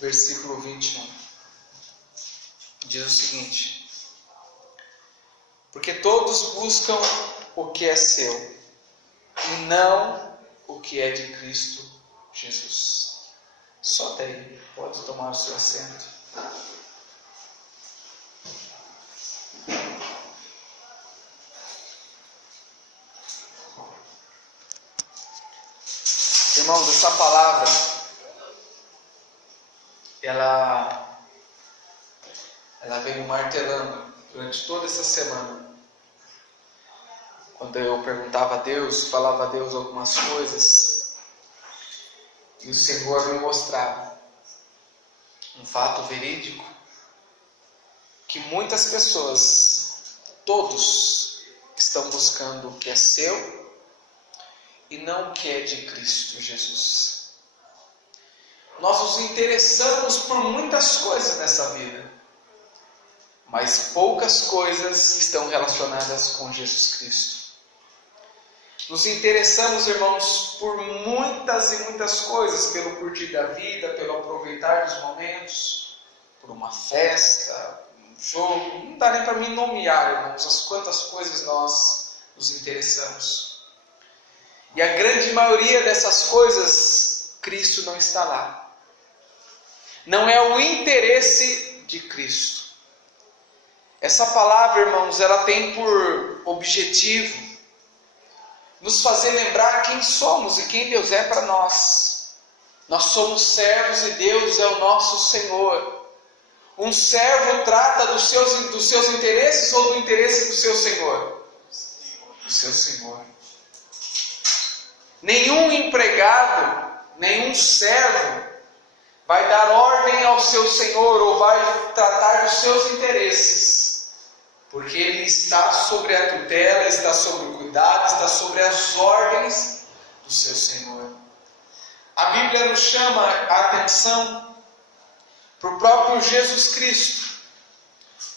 versículo 21. Diz o seguinte: porque todos buscam o que é seu, e não o que é de Cristo Jesus. Só daí pode tomar o seu assento. Irmãos, essa palavra, ela veio martelando durante toda essa semana. Quando eu perguntava a Deus, falava a Deus algumas coisas, e o Senhor me mostrava um fato verídico, que muitas pessoas, todos, estão buscando o que é seu e não o que é de Cristo Jesus. Nós nos interessamos por muitas coisas nessa vida, mas poucas coisas estão relacionadas com Jesus Cristo. Nos interessamos, irmãos, por muitas e muitas coisas, pelo curtir da vida, pelo aproveitar dos momentos, por uma festa, um jogo. Não dá nem para mim nomear, irmãos, as quantas coisas nós nos interessamos. E a grande maioria dessas coisas, Cristo não está lá. Não é o interesse de Cristo. Essa palavra, irmãos, ela tem por objetivo nos fazer lembrar quem somos e quem Deus é para nós. Nós somos servos e Deus é o nosso Senhor. Um servo trata dos seus interesses ou do interesse do seu Senhor? Do seu Senhor. Nenhum empregado, nenhum servo vai dar ordem ao seu Senhor ou vai tratar dos seus interesses. Porque ele está sobre a tutela, está sobre o cuidado, está sobre as ordens do seu Senhor. A Bíblia nos chama a atenção para o próprio Jesus Cristo,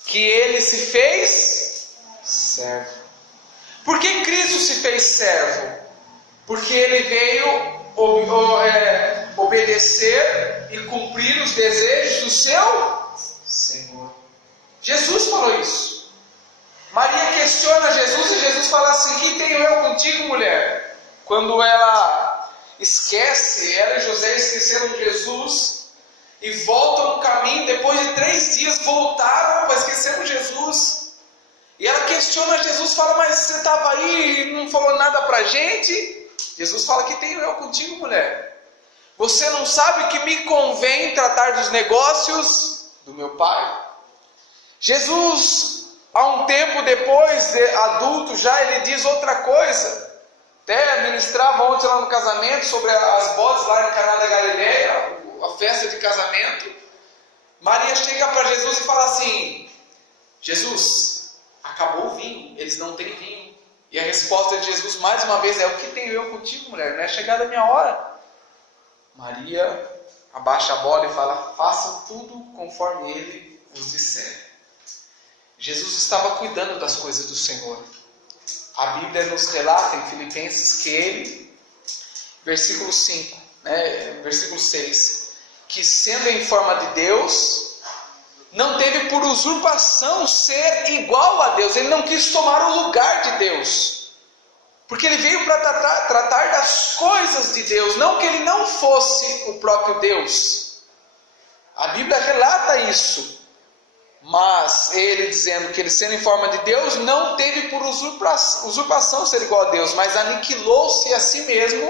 que ele se fez servo. Por que Cristo se fez servo? Porque ele veio obedecer e cumprir os desejos do seu Senhor. Jesus falou isso. Maria questiona Jesus e Jesus fala assim: que tenho eu contigo, mulher? Quando ela esquece, ela e José esqueceram de Jesus e voltam no caminho, depois de 3 dias voltaram para esquecer Jesus. E ela questiona Jesus, fala: mas você estava aí e não falou nada para a gente? Jesus fala: que tenho eu contigo, mulher? Você não sabe que me convém tratar dos negócios do meu Pai? Jesus, há um tempo depois, adulto já, ele diz outra coisa. Até ministrava ontem lá no casamento sobre as bodas lá em Caná da Galileia, a festa de casamento. Maria chega para Jesus e fala assim: Jesus, acabou o vinho, eles não têm vinho. E a resposta de Jesus mais uma vez é: o que tenho eu contigo, mulher? Não é chegada a minha hora. Maria abaixa a bola e fala: façam tudo conforme ele vos disser. Jesus estava cuidando das coisas do Senhor. A Bíblia nos relata em Filipenses que ele, versículo 5, versículo 6, que sendo em forma de Deus, não teve por usurpação ser igual a Deus. Ele não quis tomar o lugar de Deus, porque ele veio para tratar das coisas de Deus, não que ele não fosse o próprio Deus. A Bíblia relata isso. Mas ele, dizendo que ele sendo em forma de Deus, não teve por usurpação ser igual a Deus, mas aniquilou-se a si mesmo,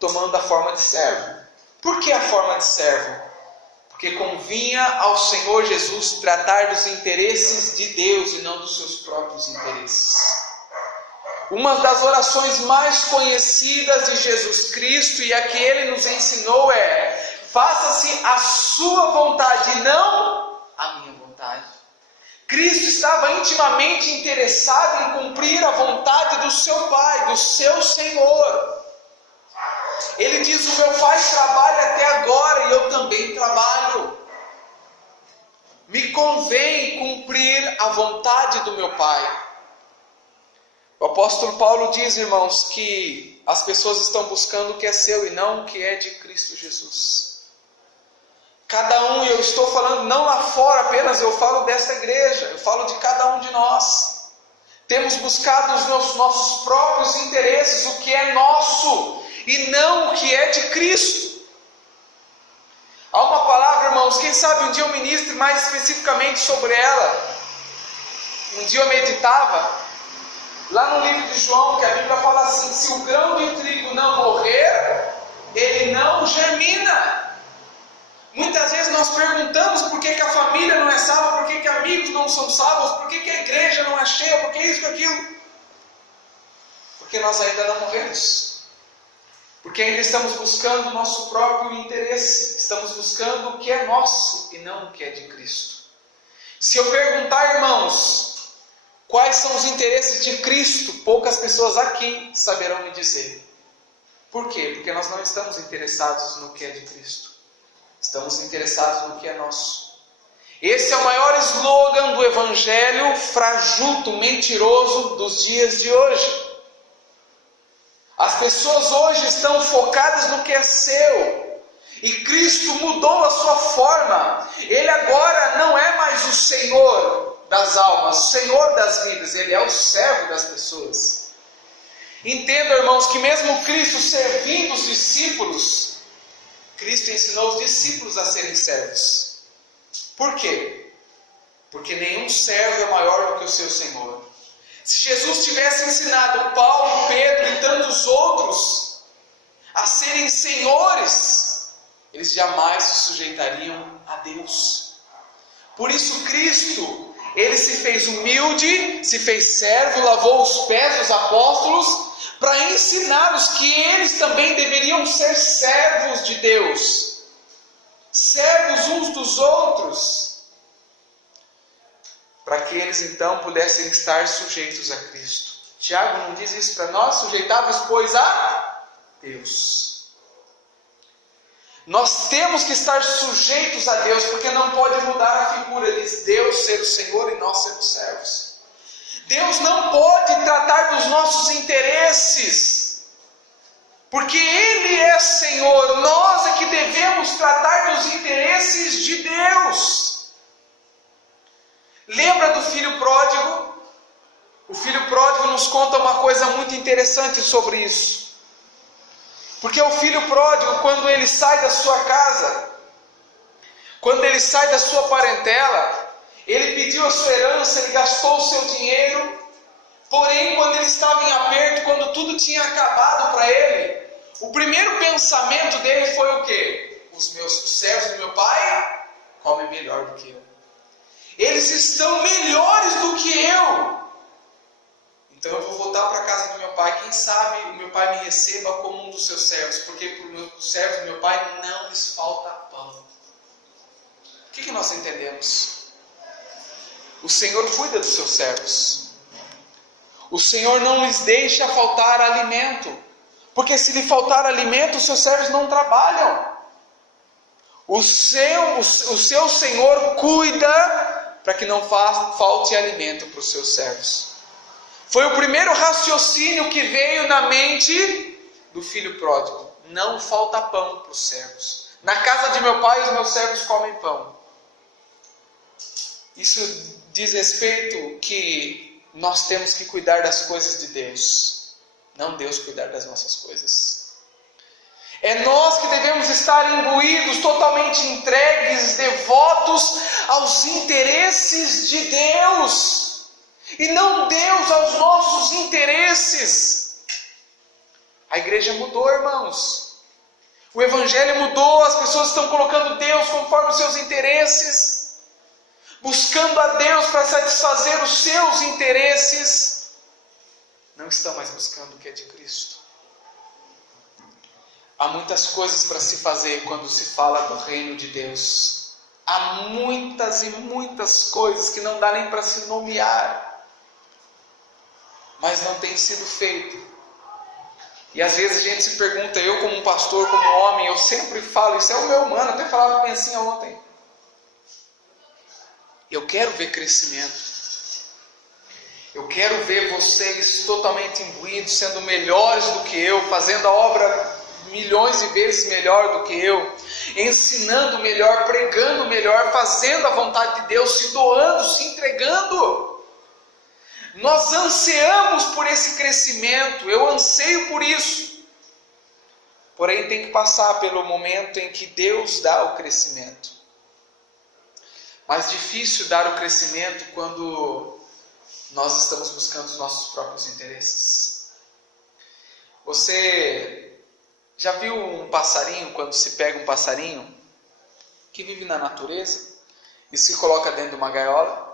tomando a forma de servo. Por que a forma de servo? Porque convinha ao Senhor Jesus tratar dos interesses de Deus e não dos seus próprios interesses. Uma das orações mais conhecidas de Jesus Cristo e a que ele nos ensinou é: faça-se a sua vontade e não a minha vontade. Cristo estava intimamente interessado em cumprir a vontade do seu Pai, do seu Senhor. Ele diz: o meu Pai trabalha até agora e eu também trabalho. Me convém cumprir a vontade do meu Pai. O apóstolo Paulo diz, irmãos, que as pessoas estão buscando o que é seu e não o que é de Cristo Jesus. Cada um, e eu estou falando não lá fora apenas, eu falo desta igreja, eu falo de cada um de nós. Temos buscado os nossos próprios interesses, o que é nosso, e não o que é de Cristo. Há uma palavra, irmãos, quem sabe um dia eu ministre mais especificamente sobre ela. Um dia eu meditava, lá no livro de João, que a Bíblia fala assim: se o grão de trigo não morrer, ele não germina. Muitas vezes nós perguntamos por que a família não é salva, por que amigos não são salvos, por que a igreja não é cheia, por que isso, por aquilo. Porque nós ainda não morremos. Porque ainda estamos buscando o nosso próprio interesse. Estamos buscando o que é nosso e não o que é de Cristo. Se eu perguntar, irmãos, quais são os interesses de Cristo, poucas pessoas aqui saberão me dizer. Por quê? Porque nós não estamos interessados no que é de Cristo. Estamos interessados no que é nosso. Esse é o maior slogan do evangelho frajuto, mentiroso dos dias de hoje. As pessoas hoje estão focadas no que é seu. E Cristo mudou a sua forma. Ele agora não é mais o Senhor das almas, o Senhor das vidas. Ele é o servo das pessoas. Entenda, irmãos, que mesmo Cristo servindo os discípulos, Cristo ensinou os discípulos a serem servos. Por quê? Porque nenhum servo é maior do que o seu Senhor. Se Jesus tivesse ensinado Paulo, Pedro e tantos outros a serem senhores, eles jamais se sujeitariam a Deus. Por isso Cristo, ele se fez humilde, se fez servo, lavou os pés dos apóstolos, para ensiná-los que eles também deveriam ser servos de Deus, servos uns dos outros, para que eles então pudessem estar sujeitos a Cristo. Tiago não diz isso para nós? Sujeitáveis, pois, a Deus. Nós temos que estar sujeitos a Deus, porque não pode mudar a figura de Deus ser o Senhor e nós sermos servos. Deus não pode tratar dos nossos interesses, porque Ele é Senhor. Nós é que devemos tratar dos interesses de Deus. Lembra do filho pródigo? O filho pródigo nos conta uma coisa muito interessante sobre isso. Porque o filho pródigo, quando ele sai da sua casa, quando ele sai da sua parentela, ele pediu a sua herança, ele gastou o seu dinheiro. Porém, quando ele estava em aperto, quando tudo tinha acabado para ele, o primeiro pensamento dele foi o quê? Os servos do meu pai comem melhor do que eu. Eles estão melhores do que eu. Então eu vou voltar para a casa do meu pai. Quem sabe o meu pai me receba como um dos seus servos, porque para os servos do meu pai não lhes falta pão. O que nós entendemos? O Senhor cuida dos seus servos. O Senhor não lhes deixa faltar alimento, porque se lhe faltar alimento, os seus servos não trabalham. O seu Senhor cuida para que não falte alimento para os seus servos. Foi o primeiro raciocínio que veio na mente do filho pródigo. Não falta pão para os servos. Na casa de meu pai, os meus servos comem pão. Isso diz respeito que nós temos que cuidar das coisas de Deus, não Deus cuidar das nossas coisas. É nós que devemos estar imbuídos, totalmente entregues, devotos aos interesses de Deus, e não Deus aos nossos interesses. A igreja mudou, irmãos. O evangelho mudou, as pessoas estão colocando Deus conforme os seus interesses, buscando a Deus para satisfazer os seus interesses, não estão mais buscando o que é de Cristo. Há muitas coisas para se fazer quando se fala do reino de Deus. Há muitas e muitas coisas que não dá nem para se nomear, mas não tem sido feito. E às vezes a gente se pergunta, eu como um pastor, como homem, eu sempre falo, isso é o meu humano, até falava bem assim ontem. Eu quero ver crescimento. Eu quero ver vocês totalmente imbuídos, sendo melhores do que eu, fazendo a obra milhões de vezes melhor do que eu, ensinando melhor, pregando melhor, fazendo a vontade de Deus, se doando, se entregando. Nós ansiamos por esse crescimento, eu anseio por isso. Porém, tem que passar pelo momento em que Deus dá o crescimento. Mais difícil dar o crescimento quando nós estamos buscando os nossos próprios interesses. Você já viu um passarinho, quando se pega um passarinho que vive na natureza e se coloca dentro de uma gaiola?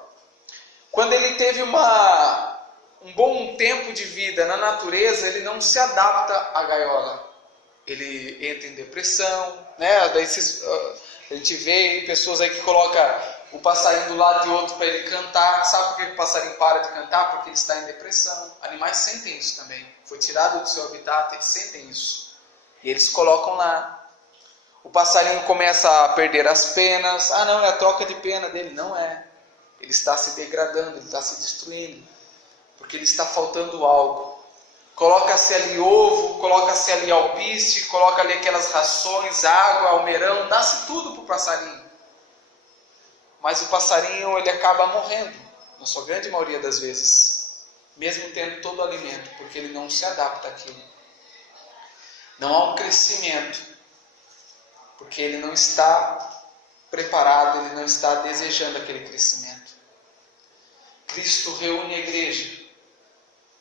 Quando ele teve um bom tempo de vida na natureza, ele não se adapta à gaiola. Ele entra em depressão, né? Daí a gente vê aí pessoas aí que colocam o passarinho do lado de outro para ele cantar. Sabe por que o passarinho para de cantar? Porque ele está em depressão. Animais sentem isso também. Foi tirado do seu habitat, eles sentem isso. E eles colocam lá. O passarinho começa a perder as penas. Ah, não, é a troca de pena dele. Não é. Ele está se degradando, ele está se destruindo. Porque lhe está faltando algo. Coloca-se ali ovo, coloca-se ali alpiste, coloca ali aquelas rações, água, almeirão, dá-se tudo para o passarinho. Mas o passarinho, ele acaba morrendo, na sua grande maioria das vezes, mesmo tendo todo o alimento, porque ele não se adapta àquilo. Não há um crescimento, porque ele não está preparado, ele não está desejando aquele crescimento. Cristo reúne a igreja.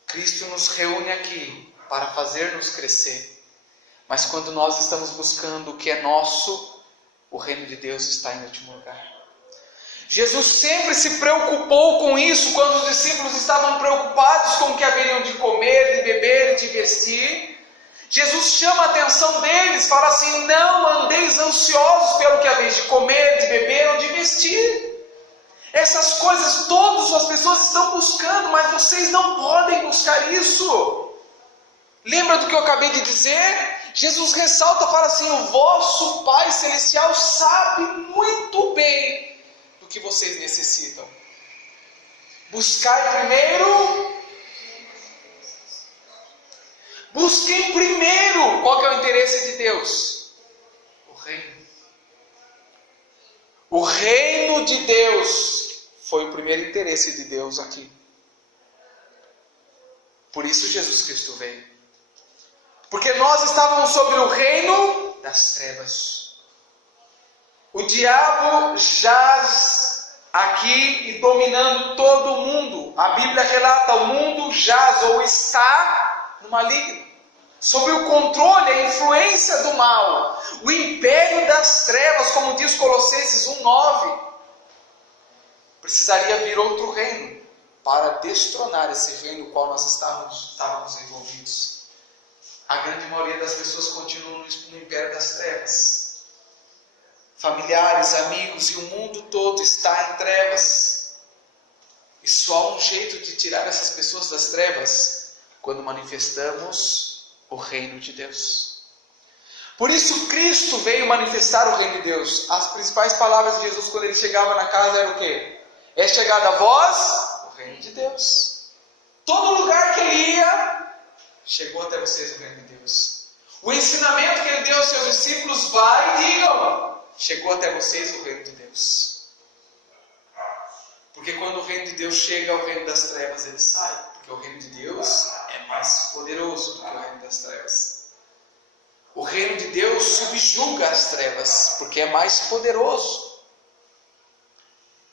Cristo nos reúne aqui para fazer-nos crescer. Mas quando nós estamos buscando o que é nosso, o reino de Deus está em último lugar. Jesus sempre se preocupou com isso quando os discípulos estavam preocupados com o que haveriam de comer, de beber e de vestir. Jesus chama a atenção deles, fala assim: não andeis ansiosos pelo que haveis de comer, de beber ou de vestir. Essas coisas todas as pessoas estão buscando, mas vocês não podem buscar isso. Lembra do que eu acabei de dizer? Jesus ressalta, fala assim: o vosso Pai Celestial sabe muito bem do que vocês necessitam. Buscai primeiro. Busquem primeiro. Qual que é o interesse de Deus? O reino. O reino de Deus foi o primeiro interesse de Deus aqui. Por isso Jesus Cristo veio. Porque nós estávamos sobre o reino das trevas. O diabo jaz aqui e dominando todo o mundo. A Bíblia relata: o mundo jaz ou está no maligno. Sob o controle, a influência do mal. O império das trevas, como diz Colossenses 1:9. Precisaria vir outro reino para destronar esse reino no qual nós estávamos envolvidos. A grande maioria das pessoas continuam no império das trevas. Familiares, amigos e o mundo todo está em trevas. E só há um jeito de tirar essas pessoas das trevas: quando manifestamos o reino de Deus. Por isso Cristo veio manifestar o reino de Deus. As principais palavras de Jesus quando ele chegava na casa eram o quê? É chegado a vós o reino de Deus. Todo lugar que ele ia, chegou até vocês o reino de Deus. O ensinamento que ele deu aos seus discípulos: vai e digam, chegou até vocês o reino de Deus. Porque quando o reino de Deus chega ao reino das trevas, ele sai. Porque o reino de Deus é mais poderoso do que o reino das trevas. O reino de Deus subjuga as trevas, porque é mais poderoso.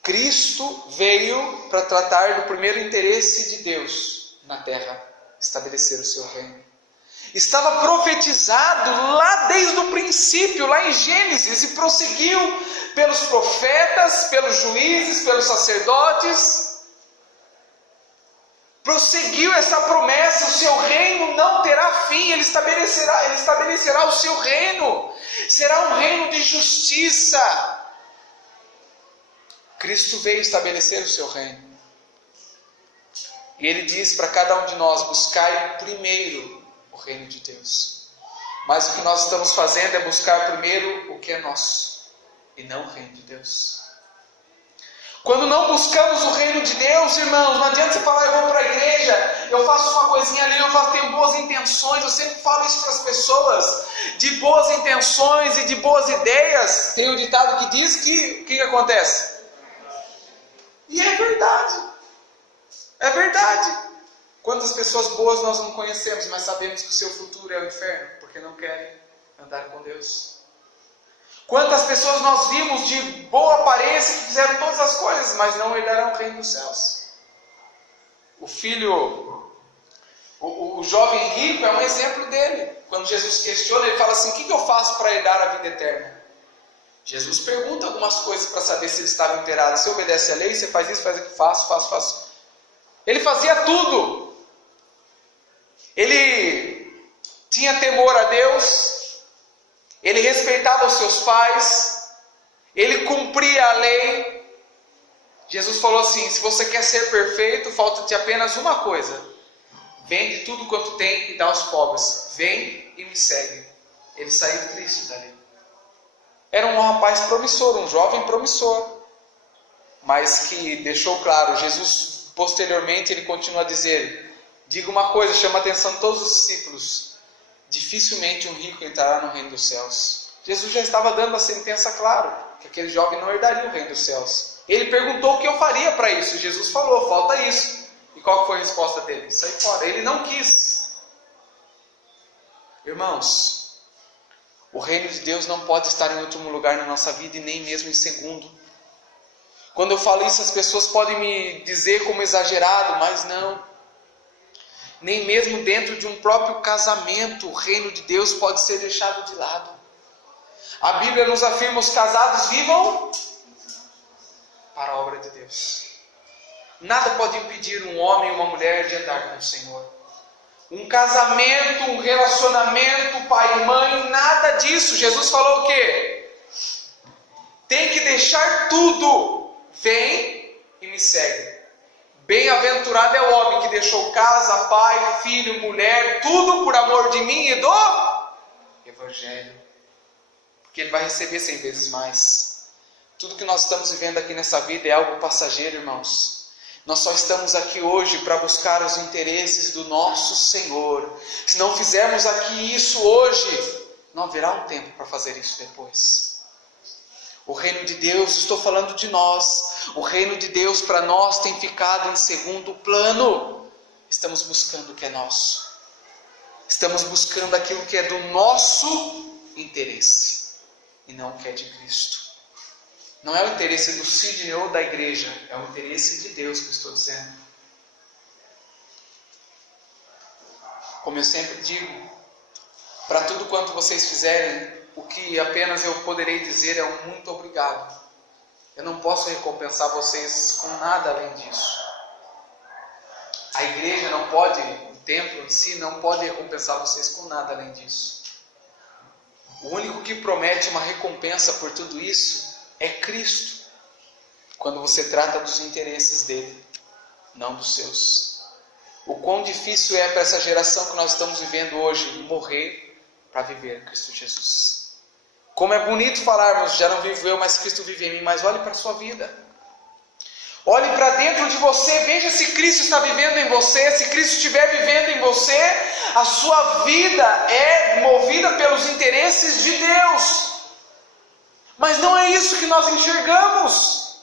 Cristo veio para tratar do primeiro interesse de Deus na terra, estabelecer o seu reino. Estava profetizado lá desde o princípio, lá em Gênesis, e prosseguiu pelos profetas, pelos juízes, pelos sacerdotes. Prosseguiu essa promessa: o seu reino não terá fim, ele estabelecerá o seu reino. Será um reino de justiça. Cristo veio estabelecer o seu reino. E ele diz para cada um de nós: buscai primeiro o reino de Deus. Mas o que nós estamos fazendo é buscar primeiro o que é nosso, e não o reino de Deus. Quando não buscamos o reino de Deus, irmãos, não adianta você falar, eu vou para a igreja, eu faço uma coisinha ali, tenho boas intenções, eu sempre falo isso para as pessoas, de boas intenções e de boas ideias. Tem um ditado que diz que, o que acontece? E é verdade, é verdade. Quantas pessoas boas nós não conhecemos, mas sabemos que o seu futuro é o inferno, porque não querem andar com Deus. Quantas pessoas nós vimos de boa aparência que fizeram todas as coisas, mas não herdarão o reino dos céus. O jovem rico é um exemplo dele. Quando Jesus questiona, ele fala assim, o que eu faço para herdar a vida eterna? Jesus pergunta algumas coisas para saber se ele estava inteirado. Você obedece a lei, você faz isso, faz aquilo, faço. Ele fazia tudo. Ele tinha temor a Deus. Ele respeitava os seus pais, ele cumpria a lei. Jesus falou assim, se você quer ser perfeito, falta-te apenas uma coisa. Vende tudo quanto tem e dá aos pobres. Vem e me segue. Ele saiu triste dali. Era um rapaz promissor, um jovem promissor. Mas que deixou claro, Jesus posteriormente ele continua a dizer, diga uma coisa, chama a atenção de todos os discípulos. Dificilmente um rico entrará no reino dos céus. Jesus já estava dando a sentença claro, que aquele jovem não herdaria o reino dos céus. Ele perguntou o que eu faria para isso. Jesus falou, falta isso. E qual foi a resposta dele? Sai fora. Ele não quis. Irmãos, o reino de Deus não pode estar em último lugar na nossa vida e nem mesmo em segundo. Quando eu falo isso, as pessoas podem me dizer como exagerado, mas não. Nem mesmo dentro de um próprio casamento, o reino de Deus pode ser deixado de lado. A Bíblia nos afirma, os casados vivam para a obra de Deus. Nada pode impedir um homem e uma mulher de andar com o Senhor. Um casamento, um relacionamento, pai e mãe, nada disso. Jesus falou o quê? Tem que deixar tudo. Vem e me segue. Bem-aventurado é o homem que deixou casa, pai, filho, mulher, tudo por amor de mim e do Evangelho. Porque ele vai receber 100 vezes mais. Tudo que nós estamos vivendo aqui nessa vida é algo passageiro, irmãos. Nós só estamos aqui hoje para buscar os interesses do nosso Senhor. Se não fizermos aqui isso hoje, não haverá um tempo para fazer isso depois. O reino de Deus, estou falando de nós, o reino de Deus para nós tem ficado em segundo plano. Estamos buscando o que é nosso. Estamos buscando aquilo que é do nosso interesse e não o que é de Cristo. Não é o interesse do Sidney ou da igreja, é o interesse de Deus que eu estou dizendo. Como eu sempre digo, para tudo quanto vocês fizerem, o que apenas eu poderei dizer é um muito obrigado. Eu não posso recompensar vocês com nada além disso. A igreja não pode, o templo em si não pode recompensar vocês com nada além disso. O único que promete uma recompensa por tudo isso é Cristo. Quando você trata dos interesses dele, não dos seus. O quão difícil é para essa geração que nós estamos vivendo hoje morrer para viver Cristo Jesus. Como é bonito falarmos, já não vivo eu, mas Cristo vive em mim. Mas olhe para a sua vida. Olhe para dentro de você, veja se Cristo está vivendo em você. Se Cristo estiver vivendo em você, a sua vida é movida pelos interesses de Deus. Mas não é isso que nós enxergamos.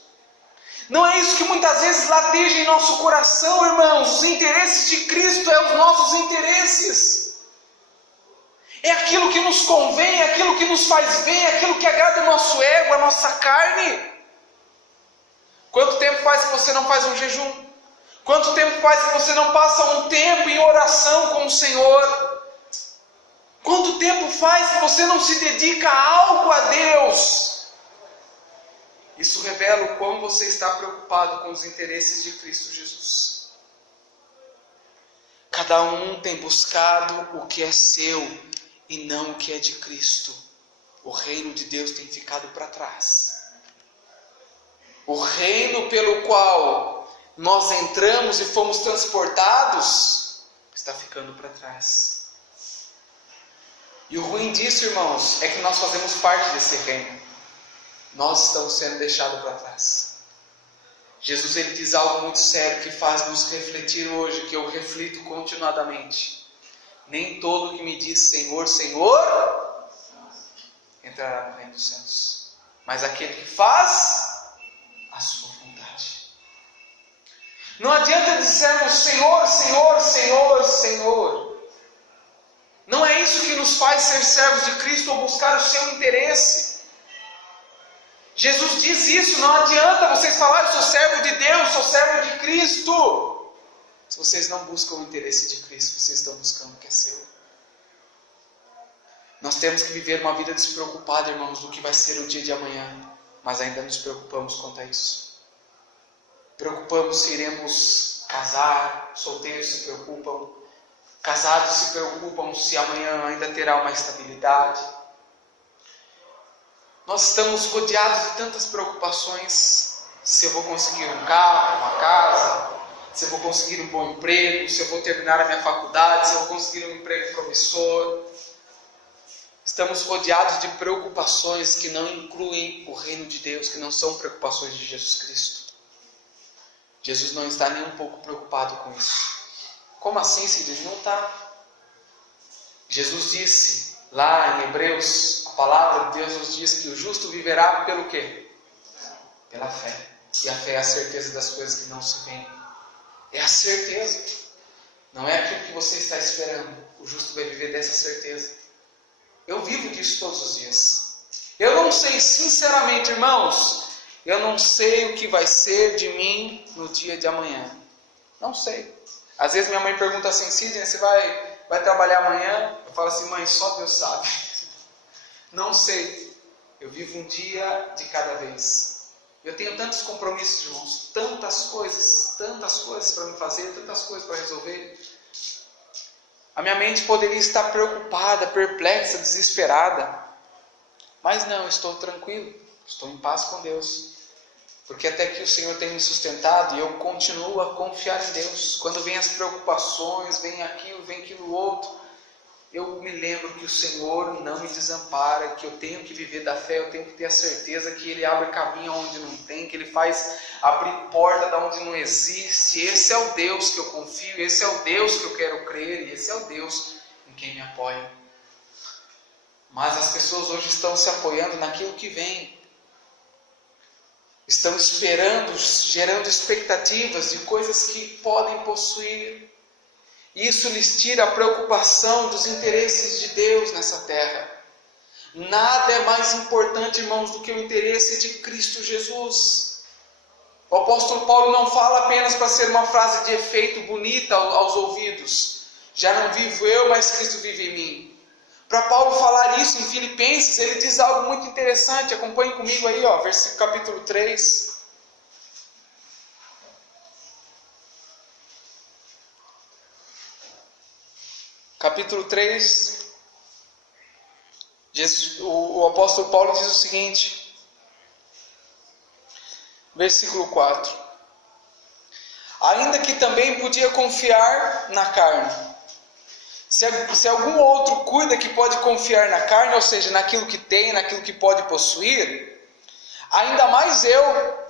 Não é isso que muitas vezes lateja em nosso coração, irmãos. Os interesses de Cristo são os nossos interesses. É aquilo que nos convém, é aquilo que nos faz bem, é aquilo que agrada o nosso ego, a nossa carne. Quanto tempo faz que você não faz um jejum? Quanto tempo faz que você não passa um tempo em oração com o Senhor? Quanto tempo faz que você não se dedica a algo a Deus? Isso revela o quão você está preocupado com os interesses de Cristo Jesus. Cada um tem buscado o que é seu e não o que é de Cristo. O reino de Deus tem ficado para trás. O reino pelo qual nós entramos e fomos transportados está ficando para trás. E o ruim disso, irmãos, é que nós fazemos parte desse reino. Nós estamos sendo deixados para trás. Jesus ele diz algo muito sério que faz nos refletir hoje, que eu reflito continuadamente. Nem todo que me diz Senhor, Senhor, entrará no reino dos céus, mas aquele que faz a sua vontade. Não adianta dizermos Senhor, Senhor, Senhor, Senhor. Não é isso que nos faz ser servos de Cristo ou buscar o seu interesse. Jesus diz isso, não adianta vocês falarem, eu sou servo de Deus, sou servo de Cristo. Se vocês não buscam o interesse de Cristo, vocês estão buscando o que é seu. Nós temos que viver uma vida despreocupada, irmãos, do que vai ser o dia de amanhã. Mas ainda nos preocupamos quanto a isso. Preocupamos se iremos casar, solteiros se preocupam, casados se preocupam se amanhã ainda terá uma estabilidade. Nós estamos rodeados de tantas preocupações, se eu vou conseguir um carro, uma casa, se eu vou conseguir um bom emprego, se eu vou terminar a minha faculdade, se eu vou conseguir um emprego promissor. Estamos rodeados de preocupações que não incluem o reino de Deus, que não são preocupações de Jesus Cristo. Jesus não está nem um pouco preocupado com isso. Como assim, Cid? Não está. Jesus disse lá em Hebreus, a palavra de Deus nos diz que o justo viverá pelo quê? Pela fé. E a fé é a certeza das coisas que não se veem. É a certeza. Não é aquilo que você está esperando. O justo vai viver dessa certeza. Eu vivo disso todos os dias. Eu não sei, sinceramente, irmãos, eu não sei o que vai ser de mim no dia de amanhã. Não sei. Às vezes minha mãe pergunta assim, Sidney, você vai trabalhar amanhã? Eu falo assim, mãe, só Deus sabe. Não sei. Eu vivo um dia de cada vez. Eu tenho tantos compromissos, irmãos, tantas coisas para me fazer, tantas coisas para resolver. A minha mente poderia estar preocupada, perplexa, desesperada. Mas não, estou tranquilo, estou em paz com Deus. Porque até que o Senhor tem me sustentado e eu continuo a confiar em Deus. Quando vem as preocupações, vem aquilo outro, eu me lembro que o Senhor não me desampara, que eu tenho que viver da fé, eu tenho que ter a certeza que Ele abre caminho onde não tem, que Ele faz abrir porta de onde não existe. Esse é o Deus que eu confio, esse é o Deus que eu quero crer, e esse é o Deus em quem me apoio. Mas as pessoas hoje estão se apoiando naquilo que vem. Estão esperando, gerando expectativas de coisas que podem possuir. Isso lhes tira a preocupação dos interesses de Deus nessa terra. Nada é mais importante, irmãos, do que o interesse de Cristo Jesus. O apóstolo Paulo não fala apenas para ser uma frase de efeito bonita aos ouvidos. Já não vivo eu, mas Cristo vive em mim. Para Paulo falar isso em Filipenses, ele diz algo muito interessante. Acompanhe comigo aí, versículo capítulo 3. Capítulo 3, o apóstolo Paulo diz o seguinte, versículo 4. Ainda que também podia confiar na carne. Se algum outro cuida que pode confiar na carne, ou seja, naquilo que tem, naquilo que pode possuir, ainda mais eu,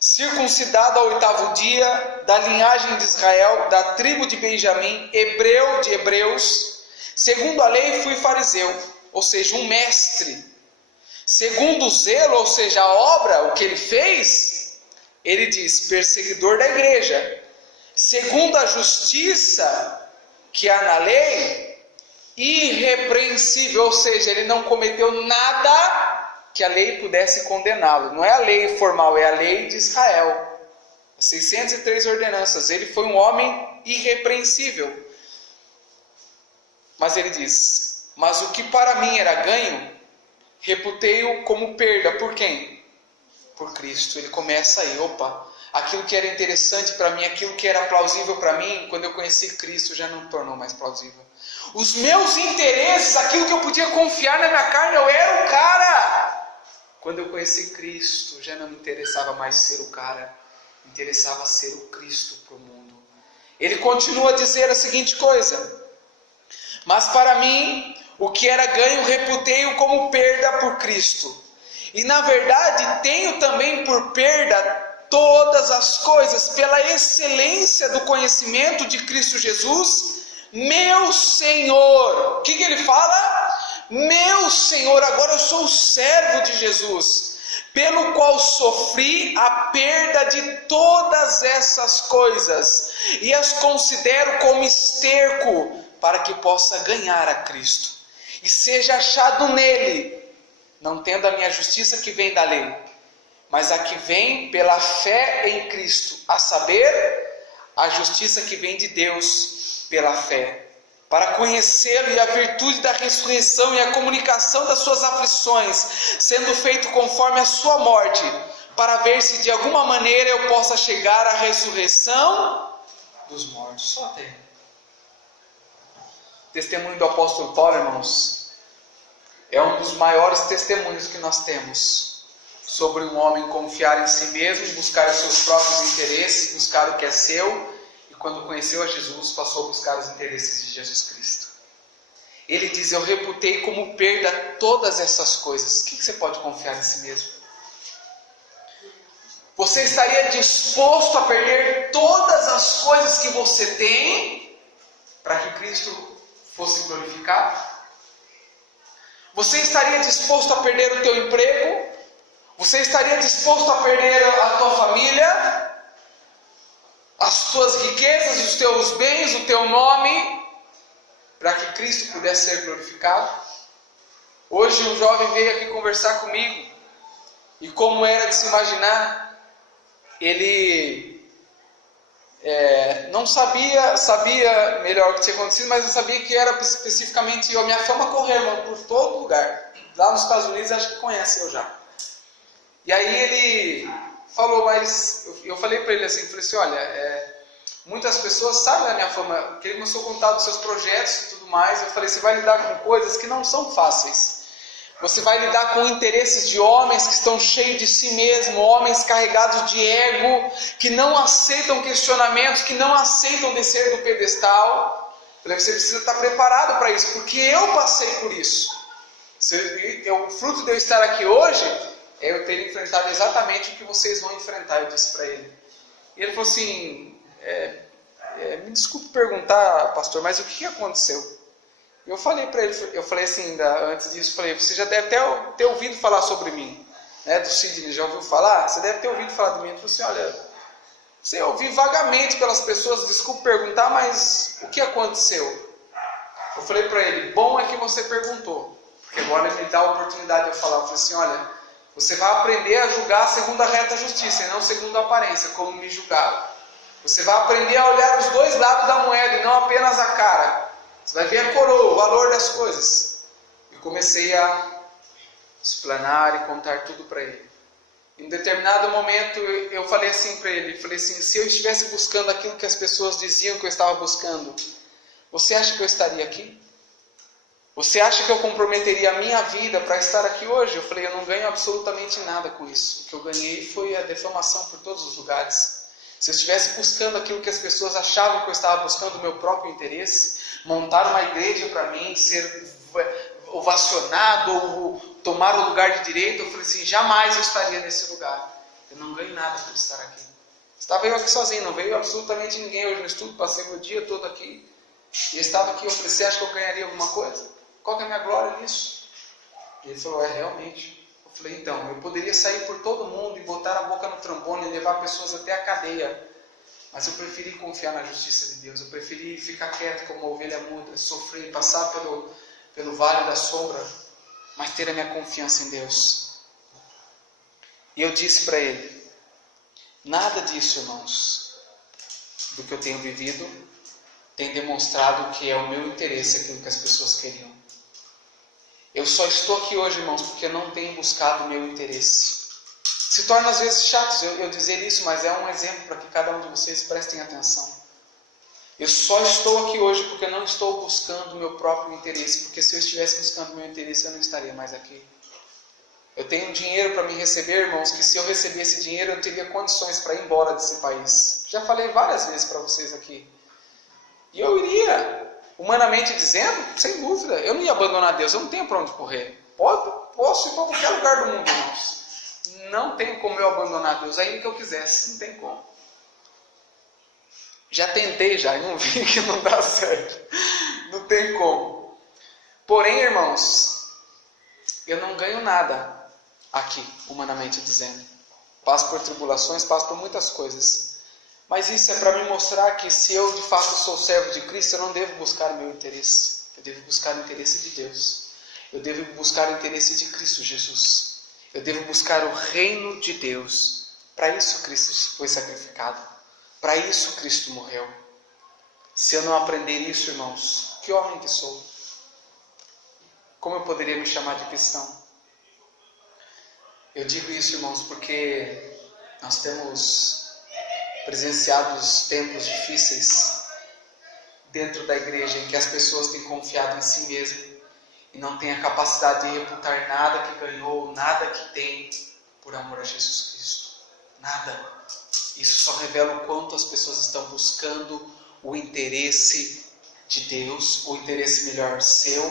circuncidado ao 8º dia, da linhagem de Israel, da tribo de Benjamim, hebreu de hebreus, segundo a lei fui fariseu, ou seja, um mestre. Segundo o zelo, ou seja, a obra, o que ele fez, ele diz, perseguidor da igreja. Segundo a justiça que há na lei, irrepreensível, ou seja, ele não cometeu nada que a lei pudesse condená-lo. Não é a lei formal, é a lei de Israel. 603 ordenanças. Ele foi um homem irrepreensível. Mas ele diz, mas o que para mim era ganho, reputei-o como perda. Por quem? Por Cristo. Ele começa aí, aquilo que era interessante para mim, aquilo que era plausível para mim, quando eu conheci Cristo, já não tornou mais plausível. Os meus interesses, aquilo que eu podia confiar na minha carne, eu era o cara. Quando eu conheci Cristo, já não me interessava mais ser o cara, me interessava ser o Cristo para o mundo. Ele continua a dizer a seguinte coisa, mas para mim, o que era ganho, reputei-o como perda por Cristo. E na verdade, tenho também por perda todas as coisas pela excelência do conhecimento de Cristo Jesus, meu Senhor. O que ele fala? Meu Senhor, agora eu sou o servo de Jesus, pelo qual sofri a perda de todas essas coisas, e as considero como esterco, para que possa ganhar a Cristo, e seja achado nele, não tendo a minha justiça que vem da lei, mas a que vem pela fé em Cristo, a saber, a justiça que vem de Deus pela fé, para conhecê-lo e a virtude da ressurreição e a comunicação das suas aflições, sendo feito conforme a sua morte, para ver se de alguma maneira eu possa chegar à ressurreição dos mortos. Só até. Testemunho do apóstolo Paulo, irmãos, é um dos maiores testemunhos que nós temos sobre um homem confiar em si mesmo, buscar os seus próprios interesses, buscar o que é seu. Quando conheceu a Jesus, passou a buscar os interesses de Jesus Cristo. Ele diz: eu reputei como perda todas essas coisas. O que você pode confiar em si mesmo? Você estaria disposto a perder todas as coisas que você tem para que Cristo fosse glorificado? Você estaria disposto a perder o teu emprego? Você estaria disposto a perder a tua família? As tuas riquezas, os teus bens, o teu nome, para que Cristo pudesse ser glorificado? Hoje um jovem veio aqui conversar comigo, e como era de se imaginar, ele não sabia melhor o que tinha acontecido, mas eu sabia que era especificamente eu. A minha fama correu, irmão, por todo lugar. Lá nos Estados Unidos, acho que conhece eu já. E aí ele falou, mas eu falei para ele assim, falei assim, olha, muitas pessoas sabem da minha fama, que ele começou a contar dos seus projetos e tudo mais. Eu falei, você vai lidar com coisas que não são fáceis. Você vai lidar com interesses de homens que estão cheios de si mesmo, homens carregados de ego, que não aceitam questionamentos, que não aceitam descer do pedestal. Eu falei, você precisa estar preparado para isso, porque eu passei por isso. O fruto de eu estar aqui hoje é eu ter enfrentado exatamente o que vocês vão enfrentar, eu disse para ele. E ele falou assim, me desculpe perguntar, pastor, mas o que aconteceu? Eu falei para ele, eu falei assim, ainda antes disso, falei, você já deve ter ouvido falar sobre mim, né, do Sidney, já ouviu falar? Você deve ter ouvido falar de mim. Ele falou assim, olha, você ouviu vagamente pelas pessoas, desculpe perguntar, mas o que aconteceu? Eu falei para ele, bom é que você perguntou, porque agora ele me dá a oportunidade de eu falar. Eu falei assim, olha, você vai aprender a julgar segundo a reta justiça, e não segundo a aparência, como me julgaram. Você vai aprender a olhar os dois lados da moeda, e não apenas a cara. Você vai ver a coroa, o valor das coisas. E comecei a explanar e contar tudo para ele. Em determinado momento eu falei assim para ele, falei assim, se eu estivesse buscando aquilo que as pessoas diziam que eu estava buscando, você acha que eu estaria aqui? Você acha que eu comprometeria a minha vida para estar aqui hoje? Eu falei, eu não ganho absolutamente nada com isso. O que eu ganhei foi a defamação por todos os lugares. Se eu estivesse buscando aquilo que as pessoas achavam que eu estava buscando, o meu próprio interesse, montar uma igreja para mim, ser ovacionado ou tomar o lugar de direito, eu falei assim, jamais eu estaria nesse lugar. Eu não ganho nada por estar aqui. Estava eu aqui sozinho, não veio absolutamente ninguém hoje no estudo, passei meu dia todo aqui. E eu estava aqui, eu falei, você acha que eu ganharia alguma coisa? Qual que é a minha glória nisso? E ele falou, realmente. Eu falei, então, eu poderia sair por todo mundo e botar a boca no trombone e levar pessoas até a cadeia. Mas eu preferi confiar na justiça de Deus. Eu preferi ficar quieto como uma ovelha muda, sofrer, passar pelo vale da sombra, mas ter a minha confiança em Deus. E eu disse para ele, nada disso, irmãos, do que eu tenho vivido, tem demonstrado que é o meu interesse aquilo que as pessoas queriam. Eu só estou aqui hoje, irmãos, porque eu não tenho buscado o meu interesse. Se torna às vezes chato eu dizer isso, mas é um exemplo para que cada um de vocês prestem atenção. Eu só estou aqui hoje porque eu não estou buscando o meu próprio interesse, porque se eu estivesse buscando o meu interesse, eu não estaria mais aqui. Eu tenho dinheiro para me receber, irmãos, que se eu recebesse dinheiro, eu teria condições para ir embora desse país. Já falei várias vezes para vocês aqui. E eu iria, humanamente dizendo, sem dúvida, eu não ia abandonar Deus, eu não tenho para onde correr. Posso ir para qualquer lugar do mundo, irmãos. Não tem como eu abandonar Deus, ainda que eu quisesse, não tem como. Já tentei e não vi que não dá certo. Não tem como. Porém, irmãos, eu não ganho nada aqui, humanamente dizendo. Passo por tribulações, passo por muitas coisas. Mas isso é para me mostrar que se eu de fato sou servo de Cristo, eu não devo buscar o meu interesse. Eu devo buscar o interesse de Deus. Eu devo buscar o interesse de Cristo Jesus. Eu devo buscar o reino de Deus. Para isso Cristo foi sacrificado. Para isso Cristo morreu. Se eu não aprender isso, irmãos, que homem que sou? Como eu poderia me chamar de cristão? Eu digo isso, irmãos, porque nós temos presenciado tempos difíceis dentro da igreja, em que as pessoas têm confiado em si mesmas e não têm a capacidade de reputar nada que ganhou, nada que tem, por amor a Jesus Cristo. Nada. Isso só revela o quanto as pessoas estão buscando o interesse de Deus, o interesse melhor seu,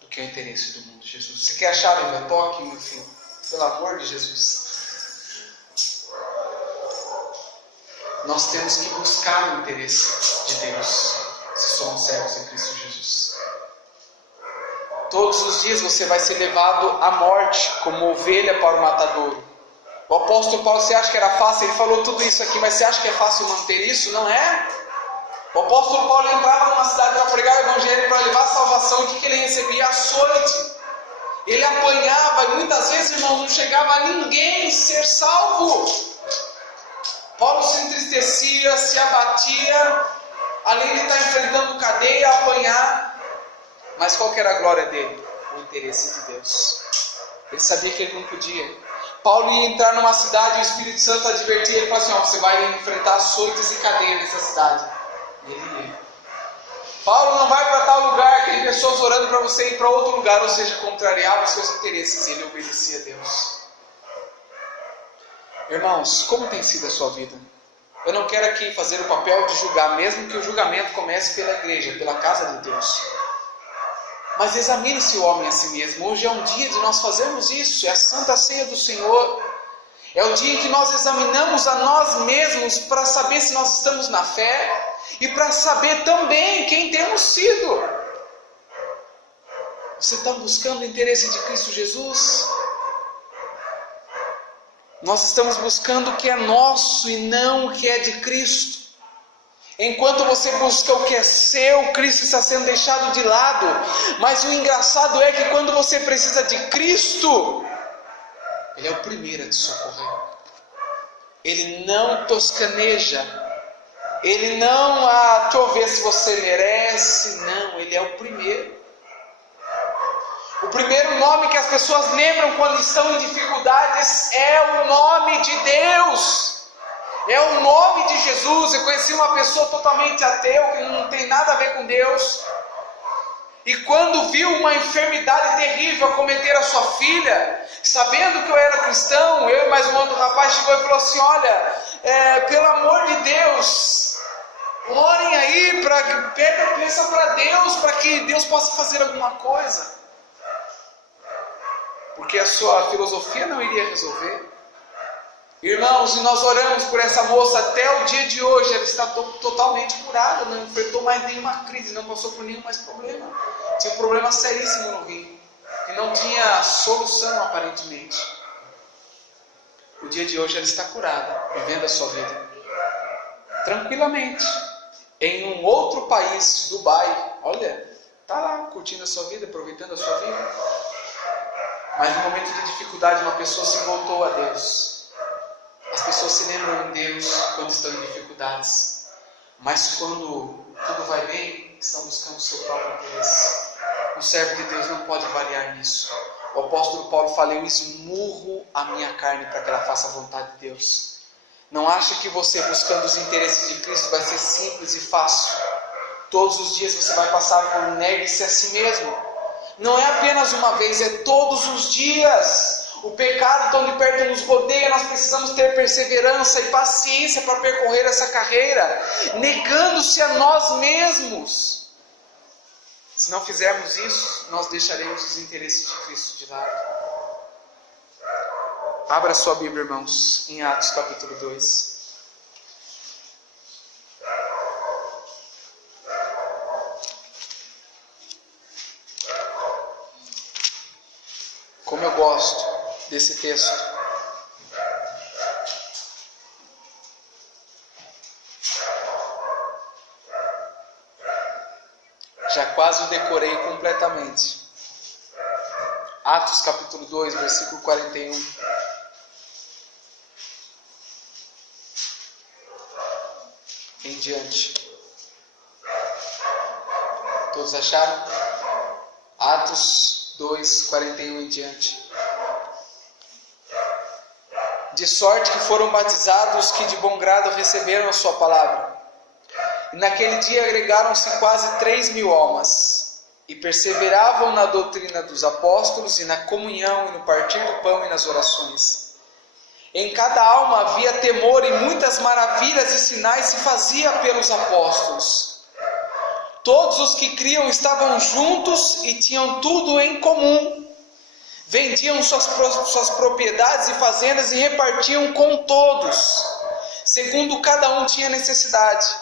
do que o interesse do mundo. Jesus, você quer a chave do toque, meu filho? Pelo amor de Jesus. Nós temos que buscar o interesse de Deus, se somos servos em Cristo Jesus. Todos os dias você vai ser levado à morte, como ovelha para o matadouro. O apóstolo Paulo, você acha que era fácil? Ele falou tudo isso aqui, mas você acha que é fácil manter isso? Não é? O apóstolo Paulo entrava numa cidade para pregar o evangelho, para levar a salvação, e o que ele recebia? Açoite. Ele apanhava, e muitas vezes, irmãos, não chegava a ninguém ser salvo. Paulo se entristecia, se abatia, além de estar enfrentando cadeia, apanhar. Mas qual que era a glória dele? O interesse de Deus. Ele sabia que ele não podia. Paulo ia entrar numa cidade e o Espírito Santo advertia ele, falou assim, você vai enfrentar açoites e cadeias nessa cidade. E ele ia. Paulo não vai para tal lugar, tem pessoas orando para você ir para outro lugar, ou seja, contrariava os seus interesses, e ele obedecia a Deus. Irmãos, como tem sido a sua vida? Eu não quero aqui fazer o papel de julgar, mesmo que o julgamento comece pela igreja, pela casa de Deus. Mas examine-se o homem a si mesmo. Hoje é um dia de nós fazermos isso, é a Santa Ceia do Senhor. É o dia em que nós examinamos a nós mesmos para saber se nós estamos na fé e para saber também quem temos sido. Você está buscando o interesse de Cristo Jesus? Nós estamos buscando o que é nosso e não o que é de Cristo. Enquanto você busca o que é seu, Cristo está sendo deixado de lado. Mas o engraçado é que quando você precisa de Cristo, Ele é o primeiro a te socorrer. Ele não toscaneja. Ele não, deixa eu ver se você merece. Não, Ele é o primeiro. O primeiro nome que as pessoas lembram quando estão em dificuldades é o nome de Deus. É o nome de Jesus. Eu conheci uma pessoa totalmente ateu, que não tem nada a ver com Deus. E quando viu uma enfermidade terrível acometer a sua filha, sabendo que eu era cristão, eu e mais um outro rapaz chegou e falou assim, olha, pelo amor de Deus, orem aí, peça para Deus, para que Deus possa fazer alguma coisa. Porque a sua filosofia não iria resolver. Irmãos, e nós oramos por essa moça até o dia de hoje, ela está totalmente curada, não enfrentou mais nenhuma crise, não passou por nenhum mais problema. Tinha um problema seríssimo no rim, que não tinha solução aparentemente. O dia de hoje ela está curada, vivendo a sua vida, tranquilamente, em um outro país, Dubai. Olha, está lá, curtindo a sua vida, aproveitando a sua vida. Mas no momento de dificuldade, uma pessoa se voltou a Deus. As pessoas se lembram de Deus quando estão em dificuldades, mas quando tudo vai bem, estão buscando o seu próprio interesse. Um servo de Deus não pode variar nisso. O apóstolo Paulo fala, eu esmurro a minha carne para que ela faça a vontade de Deus. Não ache que você buscando os interesses de Cristo vai ser simples e fácil. Todos os dias você vai passar por negue-se a si mesmo. Não é apenas uma vez, é todos os dias. O pecado tão de perto nos rodeia, nós precisamos ter perseverança e paciência para percorrer essa carreira, negando-se a nós mesmos. Se não fizermos isso, nós deixaremos os interesses de Cristo de lado. Abra sua Bíblia, irmãos, em Atos capítulo 2. Como eu gosto desse texto. Já quase o decorei completamente. Atos capítulo 2, versículo 41. Em diante. Todos acharam? Atos 2, 41 em diante. De sorte que foram batizados os que de bom grado receberam a sua palavra. E naquele dia agregaram-se quase 3.000 almas, e perseveravam na doutrina dos apóstolos, e na comunhão, e no partir do pão, e nas orações. Em cada alma havia temor, e muitas maravilhas e sinais se faziam pelos apóstolos. Todos os que criam estavam juntos, e tinham tudo em comum. Vendiam suas propriedades e fazendas, e repartiam com todos, segundo cada um tinha necessidade.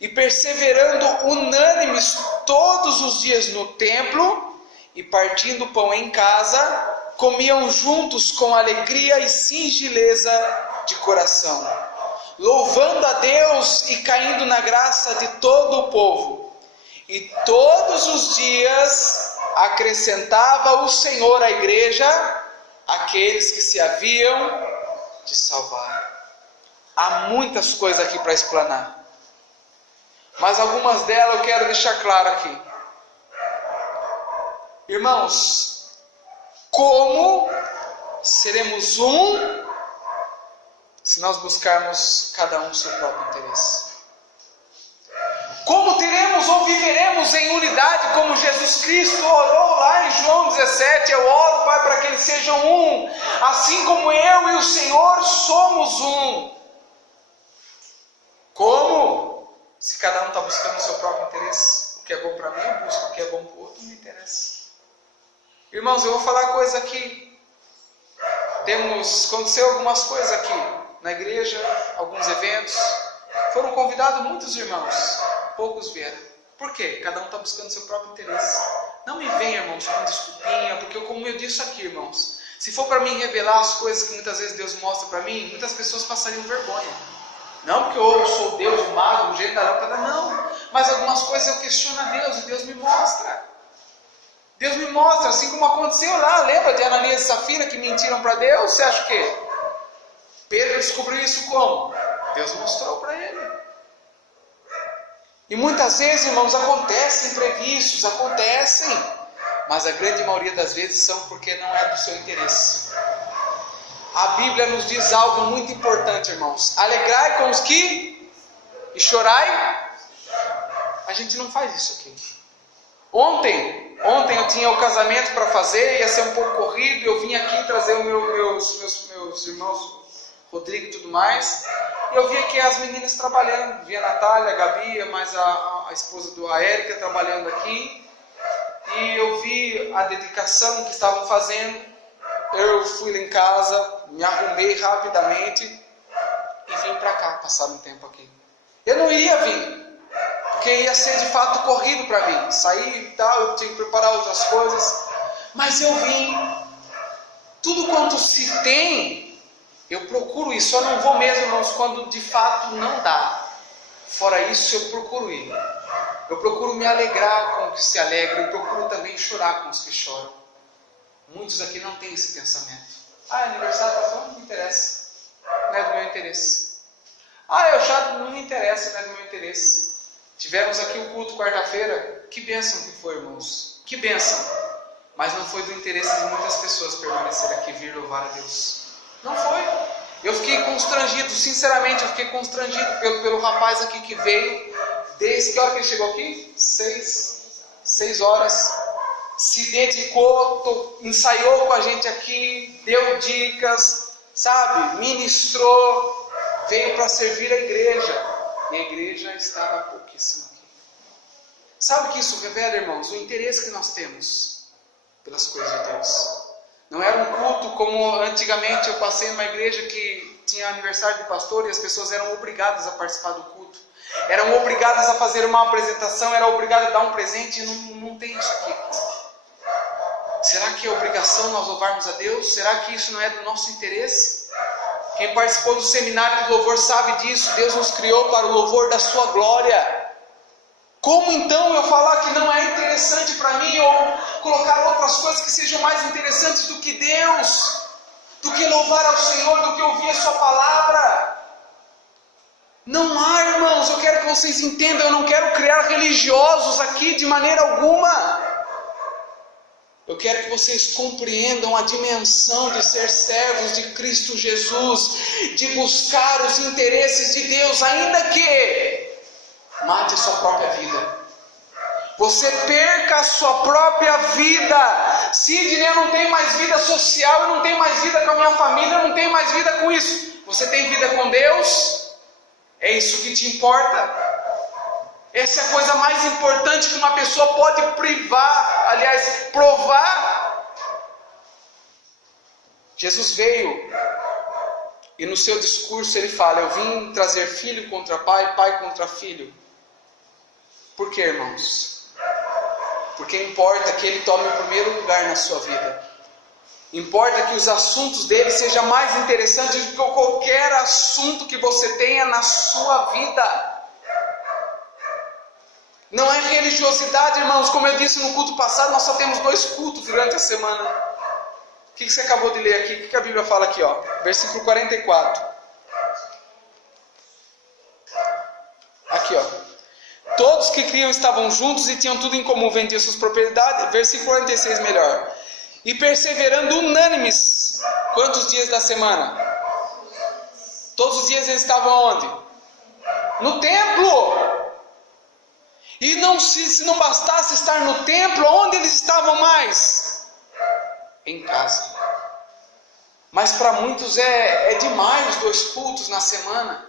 E perseverando unânimes todos os dias no templo, e partindo o pão em casa, comiam juntos com alegria e singeleza de coração, louvando a Deus e caindo na graça de todo o povo. E todos os dias acrescentava o Senhor à igreja aqueles que se haviam de salvar. Há muitas coisas aqui para explanar, mas algumas delas eu quero deixar claro aqui. Irmãos, como seremos um se nós buscarmos cada um o seu próprio interesse? Como teremos ou viveremos em unidade, como Jesus Cristo orou lá em João 17, eu oro, Pai, para que eles sejam um, assim como eu e o Senhor somos um. Como? Se cada um está buscando o seu próprio interesse. O que é bom para mim eu busco, o que é bom para o outro não me interessa. Irmãos, eu vou falar coisa aqui. Aconteceu algumas coisas aqui na igreja, alguns eventos. Foram convidados muitos irmãos, poucos vieram. Por quê? Cada um está buscando o seu próprio interesse. Não me venha, irmãos, com desculpinha, porque como eu disse aqui, irmãos, se for para mim revelar as coisas que muitas vezes Deus mostra para mim, muitas pessoas passariam vergonha. Não porque eu sou Deus, o mago, o jeito da lâmpada, não. Mas algumas coisas eu questiono a Deus e Deus me mostra. Deus me mostra, assim como aconteceu lá. Lembra de Ananias e Safira que mentiram para Deus? Você acha o quê? Pedro descobriu isso como? Deus mostrou para ele. E muitas vezes, irmãos, acontecem imprevistos, acontecem. Mas a grande maioria das vezes são porque não é do seu interesse. A Bíblia nos diz algo muito importante, irmãos. Alegrai com os que e chorai. A gente não faz isso aqui. Ontem eu tinha o casamento para fazer, ia ser um pouco corrido. Eu vim aqui trazer os meus irmãos Rodrigo e tudo mais. E eu vi aqui as meninas trabalhando. Vi a Natália, a Gabi, mais a esposa do Érica trabalhando aqui. E eu vi a dedicação que estavam fazendo. Eu fui lá em casa, me arrumei rapidamente e vim para cá, passar um tempo aqui. Eu não ia vir, porque ia ser de fato corrido para mim. Sair e tal, eu tinha que preparar outras coisas. Mas eu vim. Tudo quanto se tem, eu procuro ir. Só não vou mesmo, irmãos, quando de fato não dá. Fora isso, eu procuro ir. Eu procuro me alegrar com os que se alegram. Eu procuro também chorar com os que choram. Muitos aqui não têm esse pensamento. Aniversário está falando, não me interessa. Não é do meu interesse. Eu já não me interessa, não é do meu interesse. Tivemos aqui o culto quarta-feira. Que bênção que foi, irmãos. Que bênção. Mas não foi do interesse de muitas pessoas permanecer aqui e vir louvar a Deus. Não foi. Eu fiquei constrangido, sinceramente, eu fiquei constrangido pelo rapaz aqui que veio. Desde que hora que ele chegou aqui? 6 horas. Se dedicou, ensaiou com a gente aqui, deu dicas, sabe? Ministrou, veio para servir a igreja. E a igreja estava pouquíssimo aqui. Sabe o que isso revela, irmãos? O interesse que nós temos pelas coisas de Deus. Não era um culto como antigamente eu passei numa igreja que tinha aniversário de pastor e as pessoas eram obrigadas a participar do culto. Eram obrigadas a fazer uma apresentação, eram obrigadas a dar um presente, e não tem isso aqui. Será que é obrigação nós louvarmos a Deus? Será que isso não é do nosso interesse? Quem participou do seminário de louvor sabe disso. Deus nos criou para o louvor da sua glória. Como então eu falar que não é interessante para mim, ou colocar outras coisas que sejam mais interessantes do que Deus, do que louvar ao Senhor, do que ouvir a sua palavra? Não há, irmãos, eu quero que vocês entendam, eu não quero criar religiosos aqui de maneira alguma. Eu quero que vocês compreendam a dimensão de ser servos de Cristo Jesus, de buscar os interesses de Deus, ainda que mate a sua própria vida. Você perca a sua própria vida. Sidney, eu não tenho mais vida social, eu não tenho mais vida com a minha família, eu não tenho mais vida com isso. Você tem vida com Deus? É isso que te importa? Essa é a coisa mais importante que uma pessoa pode provar. Jesus veio e no seu discurso ele fala: eu vim trazer filho contra pai, pai contra filho. Por quê, irmãos? Porque importa que ele tome o primeiro lugar na sua vida. Importa que os assuntos dele sejam mais interessantes do que qualquer assunto que você tenha na sua vida. Não é religiosidade, irmãos. Como eu disse no culto passado, nós só temos 2 cultos durante a semana. O que você acabou de ler aqui? O que a Bíblia fala aqui? Versículo 44. Aqui, todos que criam estavam juntos e tinham tudo em comum, vendiam suas propriedades. Versículo 46 melhor. E perseverando unânimes. Quantos dias da semana? Todos os dias eles estavam onde? No templo. E se não bastasse estar no templo, onde eles estavam mais? Em casa. Mas para muitos é demais 2 cultos na semana.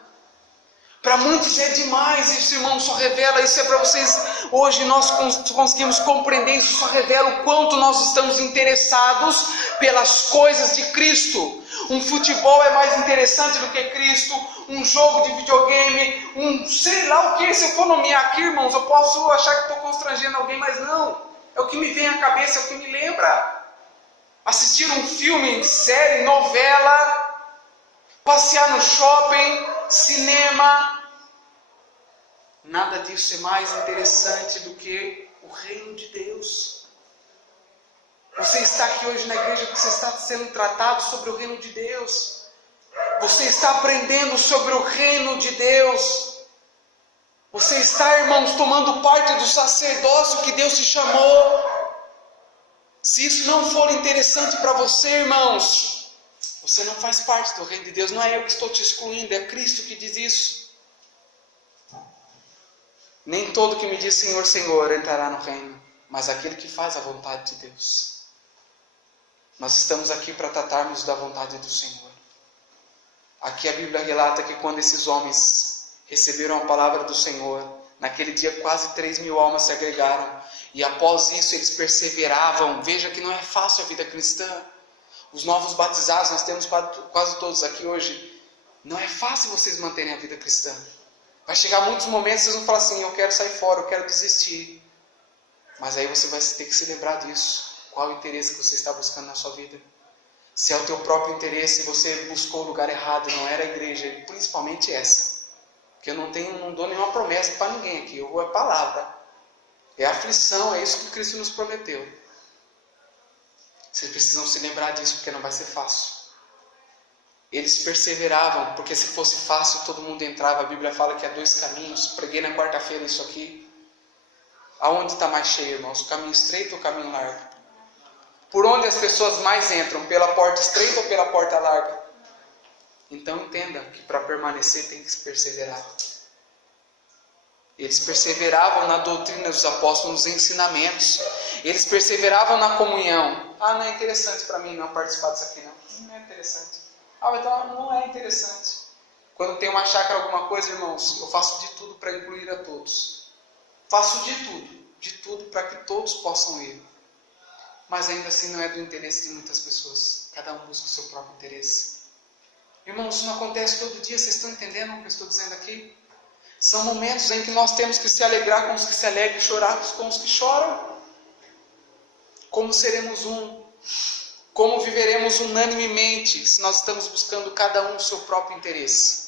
Para muitos é demais, isso, irmão, só revela, isso é para vocês, hoje nós conseguimos compreender, isso só revela o quanto nós estamos interessados pelas coisas de Cristo. Um futebol é mais interessante do que Cristo, um jogo de videogame, sei lá o que, se eu for nomear aqui, irmãos, eu posso achar que estou constrangendo alguém, mas não, é o que me vem à cabeça, é o que me lembra. Assistir um filme, série, novela, passear no shopping, cinema, nada disso é mais interessante do que o reino de Deus. Você está aqui hoje na igreja porque você está sendo tratado sobre o reino de Deus. Você está aprendendo sobre o reino de Deus. Você está, irmãos, tomando parte do sacerdócio que Deus te chamou. Se isso não for interessante para você, irmãos, você não faz parte do reino de Deus. Não é eu que estou te excluindo, é Cristo que diz isso. Nem todo que me diz Senhor, Senhor entrará no reino, mas aquele que faz a vontade de Deus. Nós estamos aqui para tratarmos da vontade do Senhor. Aqui a Bíblia relata que quando esses homens receberam a palavra do Senhor, naquele dia quase 3.000 almas se agregaram. E após isso eles perseveravam. Veja que não é fácil a vida cristã. Os novos batizados, nós temos quase todos aqui hoje. Não é fácil vocês manterem a vida cristã. Vai chegar muitos momentos que vocês vão falar assim: eu quero sair fora, eu quero desistir. Mas aí você vai ter que se lembrar disso. Qual o interesse que você está buscando na sua vida? Se é o teu próprio interesse, você buscou o lugar errado, não era a igreja, principalmente essa. Porque eu não dou nenhuma promessa para ninguém aqui, eu vou é palavra. É aflição, é isso que Cristo nos prometeu. Vocês precisam se lembrar disso, porque não vai ser fácil. Eles perseveravam, porque se fosse fácil todo mundo entrava. A Bíblia fala que há 2 caminhos. Preguei na quarta-feira isso aqui. Aonde está mais cheio, irmãos? O caminho estreito ou o caminho largo? Por onde as pessoas mais entram? Pela porta estreita ou pela porta larga? Então entenda que para permanecer tem que se perseverar. Eles perseveravam na doutrina dos apóstolos, nos ensinamentos. Eles perseveravam na comunhão. Não é interessante para mim não participar disso aqui não. Não é interessante. Então não é interessante. Quando tem uma chácara, alguma coisa, irmãos, eu faço de tudo para incluir a todos. Faço de tudo para que todos possam ir. mas ainda assim não é do interesse de muitas pessoas. Cada um busca o seu próprio interesse. Irmãos, isso não acontece todo dia, vocês estão entendendo o que eu estou dizendo aqui? São momentos em que nós temos que se alegrar com os que se alegram e chorar com os que choram. Como seremos um? Como viveremos unanimemente se nós estamos buscando cada um o seu próprio interesse?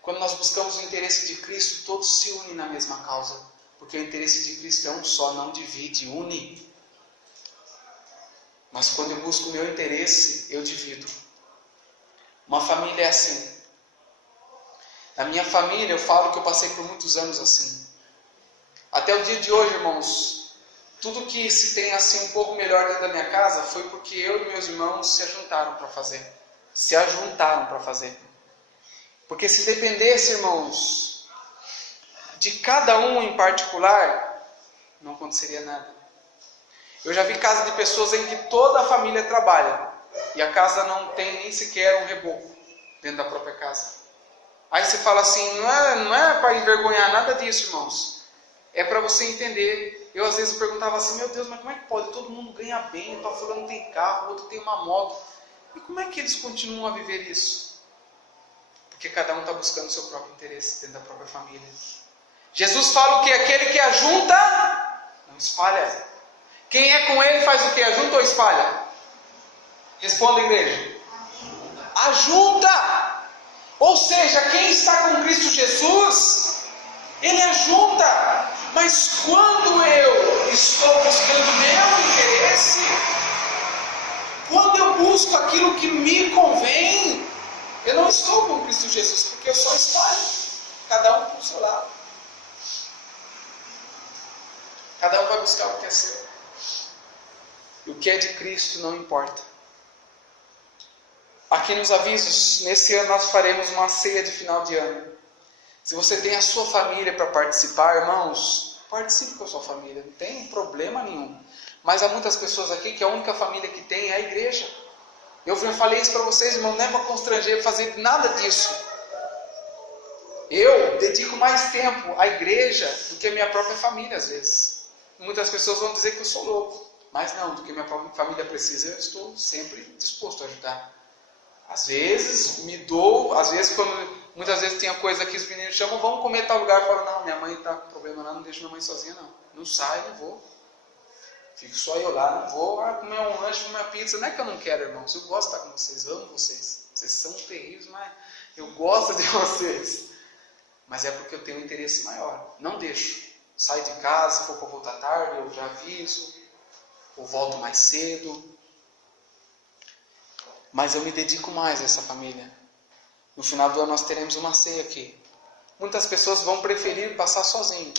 Quando nós buscamos o interesse de Cristo, todos se unem na mesma causa. Porque o interesse de Cristo é um só, não divide, une. Mas quando eu busco o meu interesse, eu divido. Uma família é assim. Na minha família, eu falo que eu passei por muitos anos assim. Até o dia de hoje, irmãos, tudo que se tem assim um pouco melhor dentro da minha casa foi porque eu e meus irmãos se ajuntaram para fazer. Se ajuntaram para fazer. Porque se dependesse, irmãos, de cada um em particular, não aconteceria nada. Eu já vi casa de pessoas em que toda a família trabalha e a casa não tem nem sequer um reboco dentro da própria casa. Aí você fala assim, não é para envergonhar nada disso, irmãos. É para você entender. Eu às vezes perguntava assim, meu Deus, mas como é que pode? Todo mundo ganha bem, o tal fulano tem carro, o outro tem uma moto. E como é que eles continuam a viver isso? Porque cada um está buscando o seu próprio interesse dentro da própria família. Jesus fala o que? Aquele que ajunta, não espalha. Quem é com ele faz o que? Ajunta ou espalha? Responda, igreja. Ajunta! Ou seja, quem está com Cristo Jesus, ele ajunta. Mas quando eu estou buscando meu interesse, quando eu busco aquilo que me convém, eu não estou com Cristo Jesus, porque eu só espalho. Cada um para o seu lado. Cada um vai buscar o que é seu. E o que é de Cristo não importa. Aqui nos avisos, nesse ano nós faremos uma ceia de final de ano. Se você tem a sua família para participar, irmãos, participe com a sua família, não tem problema nenhum. Mas há muitas pessoas aqui que a única família que tem é a igreja. Eu falei isso para vocês, irmão, não é para constranger, fazer nada disso. Eu dedico mais tempo à igreja do que a minha própria família, às vezes. Muitas pessoas vão dizer que eu sou louco. Mas não, do que minha família precisa, eu estou sempre disposto a ajudar. Às vezes me dou, muitas vezes tem a coisa que os meninos chamam, vamos comer tal lugar, eu falo, não, minha mãe está com problema lá, não deixo minha mãe sozinha não. Não saio, não vou. Fico só eu lá, não vou comer um lanche, comer uma pizza. Não é que eu não quero, irmãos, eu gosto de estar com vocês, amo vocês. Vocês são terríveis, mas eu gosto de vocês. Mas é porque eu tenho um interesse maior. Não deixo. Saio de casa, se for para voltar tarde, eu já aviso. Ou volto mais cedo. Mas eu me dedico mais a essa família. No final do ano nós teremos uma ceia aqui. Muitas pessoas vão preferir passar sozinho.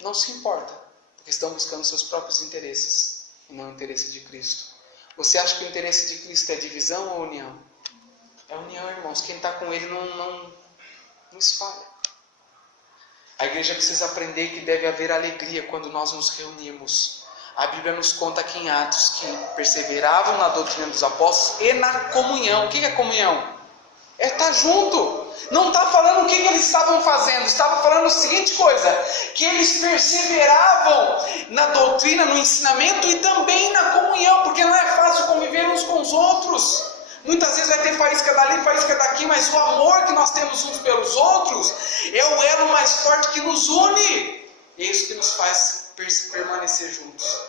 Não se importa. Porque estão buscando seus próprios interesses. E não o interesse de Cristo. Você acha que o interesse de Cristo é divisão ou união? É união, irmãos. Quem está com Ele não espalha. A igreja precisa aprender que deve haver alegria quando nós nos reunimos. A Bíblia nos conta aqui em Atos que perseveravam na doutrina dos apóstolos e na comunhão. O que é comunhão? É estar junto. Não está falando o que eles estavam fazendo. Estava falando a seguinte coisa. Que eles perseveravam na doutrina, no ensinamento e também na comunhão. Porque não é fácil conviver uns com os outros. Muitas vezes vai ter faísca dali, faísca daqui. Mas o amor que nós temos uns pelos outros é o elo mais forte que nos une. É isso que nos faz permanecer juntos.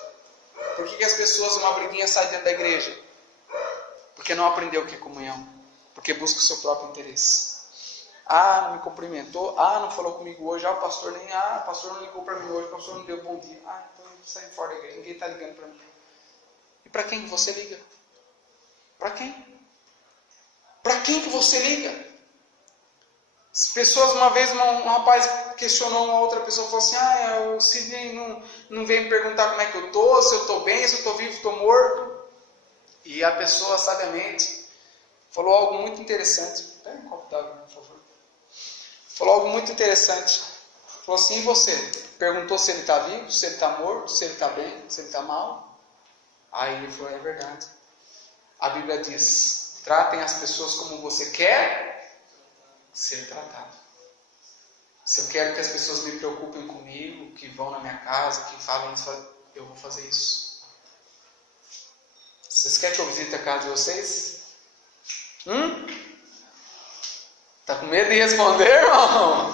Por que as pessoas, uma briguinha, saem dentro da igreja? Porque não aprendeu o que é comunhão. Porque busca o seu próprio interesse. Não me cumprimentou. Não falou comigo hoje. O pastor não ligou para mim hoje. O pastor não deu bom dia. Então eu saio fora da igreja. Ninguém está ligando para mim. E para quem que você liga? Para quem? Para quem que você liga? As pessoas, uma vez, um rapaz questionou uma outra pessoa, falou assim, o Sidney não veio me perguntar como é que eu estou, se eu estou bem, se eu estou vivo, se eu estou morto. E a pessoa, sabiamente, falou algo muito interessante. Pega um copo d'água, por favor. Falou algo muito interessante. Falou assim, e você? Perguntou se ele está vivo, se ele está morto, se ele está bem, se ele está mal. Aí ele falou, é verdade. A Bíblia diz, tratem as pessoas como você quer ser tratado. Se eu quero que as pessoas me preocupem comigo, que vão na minha casa, que falam isso, eu vou fazer isso. Vocês querem que eu visite a casa de vocês? Tá com medo de responder, irmão?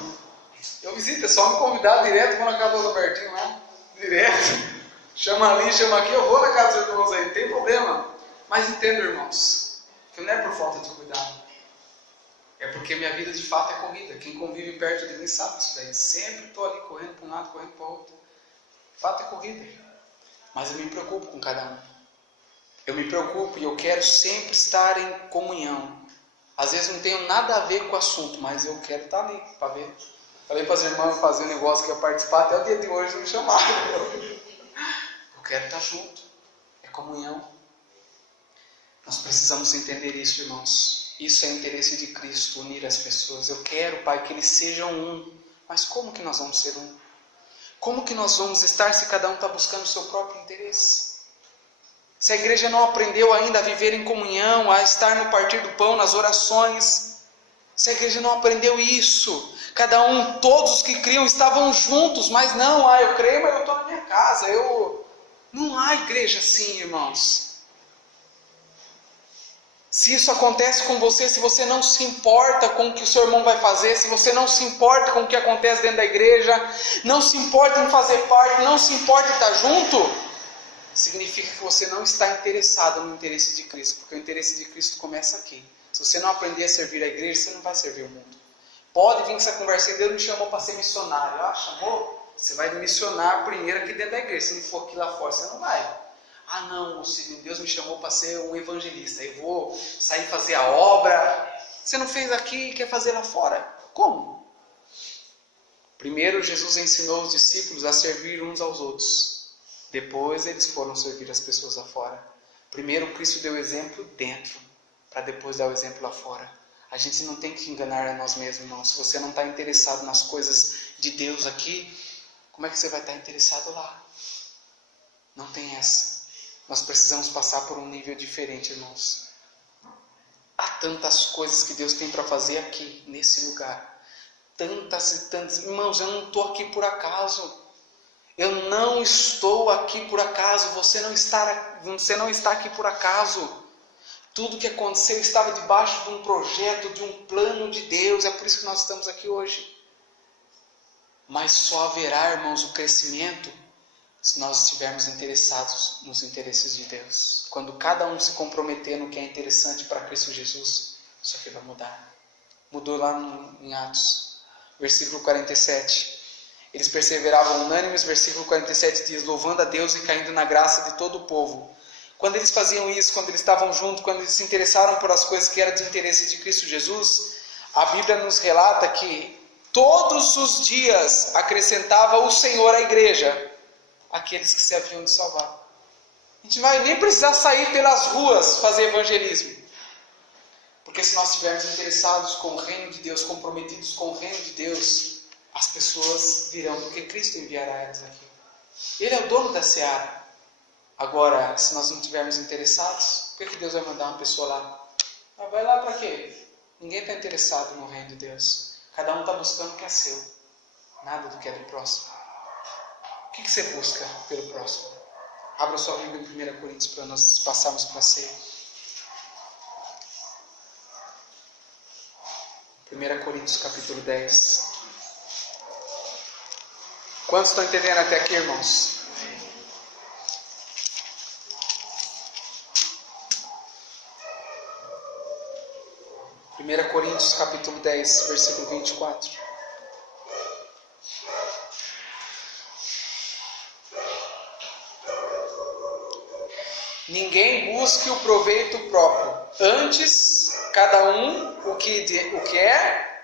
Eu visito, é só me convidar direto, vou na casa do Robertinho lá. Direto. Chama ali, chama aqui, eu vou na casa dos irmãos aí, não tem problema. Mas entendo, irmãos, que não é por falta de cuidado. É porque minha vida de fato é corrida. Quem convive perto de mim sabe disso daí. Sempre estou ali correndo para um lado, correndo para o outro. De fato é corrida. Mas eu me preocupo com cada um. Eu me preocupo e eu quero sempre estar em comunhão. Às vezes não tenho nada a ver com o assunto, mas eu quero estar ali para ver. Falei para as irmãs fazer um negócio que eu participar, até o dia de hoje não me chamaram. Eu quero estar junto. É comunhão. Nós precisamos entender isso, irmãos. Isso é interesse de Cristo, unir as pessoas. Eu quero, Pai, que eles sejam um. Mas como que nós vamos ser um? Como que nós vamos estar se cada um está buscando o seu próprio interesse? Se a igreja não aprendeu ainda a viver em comunhão, a estar no partir do pão, nas orações, se a igreja não aprendeu isso, cada um, todos os que criam estavam juntos, mas não, eu creio, mas eu estou na minha casa, não há igreja assim, irmãos. Se isso acontece com você, se você não se importa com o que o seu irmão vai fazer, se você não se importa com o que acontece dentro da igreja, não se importa em fazer parte, não se importa em estar junto, significa que você não está interessado no interesse de Cristo, porque o interesse de Cristo começa aqui. Se você não aprender a servir a igreja, você não vai servir o mundo. Pode vir com essa conversa, Deus me chamou para ser missionário. Chamou? Você vai missionar primeiro aqui dentro da igreja, se não for aqui lá fora, você não vai. Não, Deus me chamou para ser um evangelista, eu vou sair fazer a obra. Você não fez aqui e quer fazer lá fora. Como? Primeiro Jesus ensinou os discípulos a servir uns aos outros. Depois eles foram servir as pessoas lá fora. Primeiro Cristo deu exemplo dentro, para depois dar o exemplo lá fora. A gente não tem que enganar a nós mesmos, irmão. Se você não está interessado nas coisas de Deus aqui, como é que você vai estar interessado lá? Não tem essa. Nós precisamos passar por um nível diferente, irmãos. Há tantas coisas que Deus tem para fazer aqui, nesse lugar. Tantas e tantas. Irmãos, eu não estou aqui por acaso. Eu não estou aqui por acaso. Você não está aqui por acaso. Tudo que aconteceu estava debaixo de um projeto, de um plano de Deus. É por isso que nós estamos aqui hoje. Mas só haverá, irmãos, o crescimento se nós estivermos interessados nos interesses de Deus. Quando cada um se comprometer no que é interessante para Cristo Jesus, isso aqui vai mudar. Mudou lá em Atos, versículo 47. Eles perseveravam unânimes, versículo 47 diz, louvando a Deus e caindo na graça de todo o povo. Quando eles faziam isso, quando eles estavam juntos, quando eles se interessaram por as coisas que eram de interesse de Cristo Jesus, a Bíblia nos relata que todos os dias acrescentava o Senhor à igreja aqueles que se haviam de salvar. A gente não vai nem precisar sair pelas ruas fazer evangelismo. Porque se nós estivermos interessados com o reino de Deus, comprometidos com o reino de Deus, as pessoas virão, porque Cristo enviará elas aqui. Ele é o dono da seara. Agora, se nós não estivermos interessados, por que Deus vai mandar uma pessoa lá? Vai lá para quê? Ninguém está interessado no reino de Deus. Cada um está buscando o que é seu. Nada do que é do próximo. O que você busca pelo próximo? Abra sua Bíblia em 1 Coríntios para nós passarmos para a ceia. 1 Coríntios capítulo 10. Quantos estão entendendo até aqui, irmãos? Primeira Coríntios capítulo 10, versículo 24. Ninguém busque o proveito próprio. Antes, cada um o que é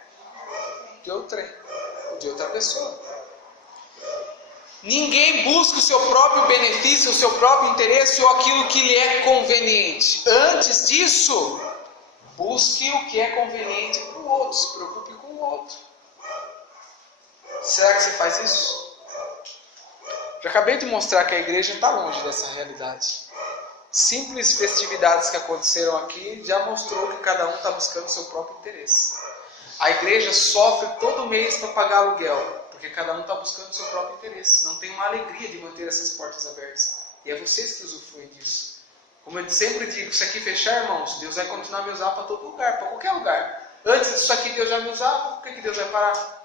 de outra pessoa. Ninguém busca o seu próprio benefício, o seu próprio interesse ou aquilo que lhe é conveniente. Antes disso, busque o que é conveniente para o outro. Se preocupe com o outro. Será que você faz isso? Já acabei de mostrar que a igreja está longe dessa realidade. Simples festividades que aconteceram aqui já mostrou que cada um está buscando o seu próprio interesse. A igreja sofre todo mês para pagar aluguel, porque cada um está buscando o seu próprio interesse. Não tem uma alegria de manter essas portas abertas. E é vocês que usufruem disso. Como eu sempre digo, se aqui fechar, irmãos, Deus vai continuar a me usar para todo lugar, para qualquer lugar. Antes disso aqui Deus já me usava, por que Deus vai parar?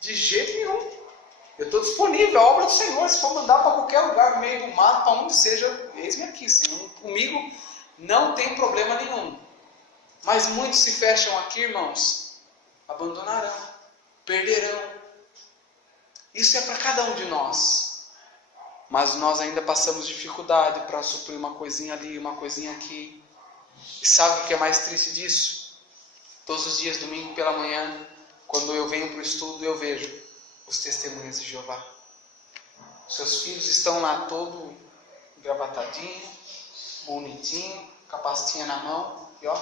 De jeito nenhum. Eu estou disponível, a obra do Senhor, se for mandar para qualquer lugar, no meio do mato, para onde seja, eis-me aqui, Senhor. Comigo não tem problema nenhum. Mas muitos se fecham aqui, irmãos, abandonarão, perderão. Isso é para cada um de nós. Mas nós ainda passamos dificuldade para suprir uma coisinha ali, uma coisinha aqui. E sabe o que é mais triste disso? Todos os dias, domingo pela manhã, quando eu venho para o estudo, eu vejo os testemunhas de Jeová. Seus filhos estão lá todo engravatadinho, bonitinho, com a pastinha na mão. E ó,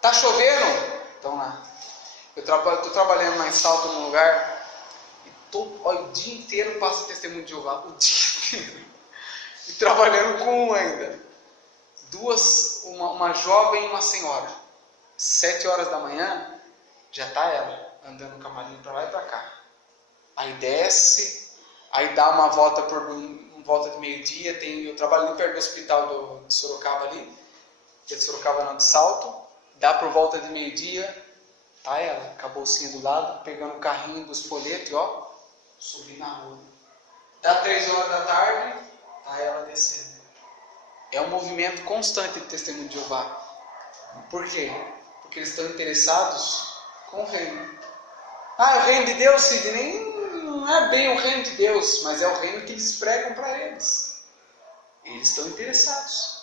tá chovendo? Estão lá. Eu estou trabalhando lá em Salto num lugar. Olha, o dia inteiro passa testemunho de Jeová. O dia inteiro. E trabalhando com um ainda. Uma jovem e uma senhora. 7 horas da manhã, já está ela, andando no camarim para lá e para cá. Aí desce, aí dá uma volta de meio-dia. Eu trabalho perto do hospital de Sorocaba ali. Que é de Sorocaba não, de Salto. Dá por volta de meio-dia. Tá ela, com a bolsinha do lado, pegando o carrinho dos folhetos e ó, subir na rua. Dá 3 horas da tarde, tá ela descendo. É um movimento constante de testemunho de Jeová. Por quê? Porque eles estão interessados com o reino. Ah, o reino de Deus, Sidney, não é bem o reino de Deus, mas é o reino que eles pregam para eles. Eles estão interessados.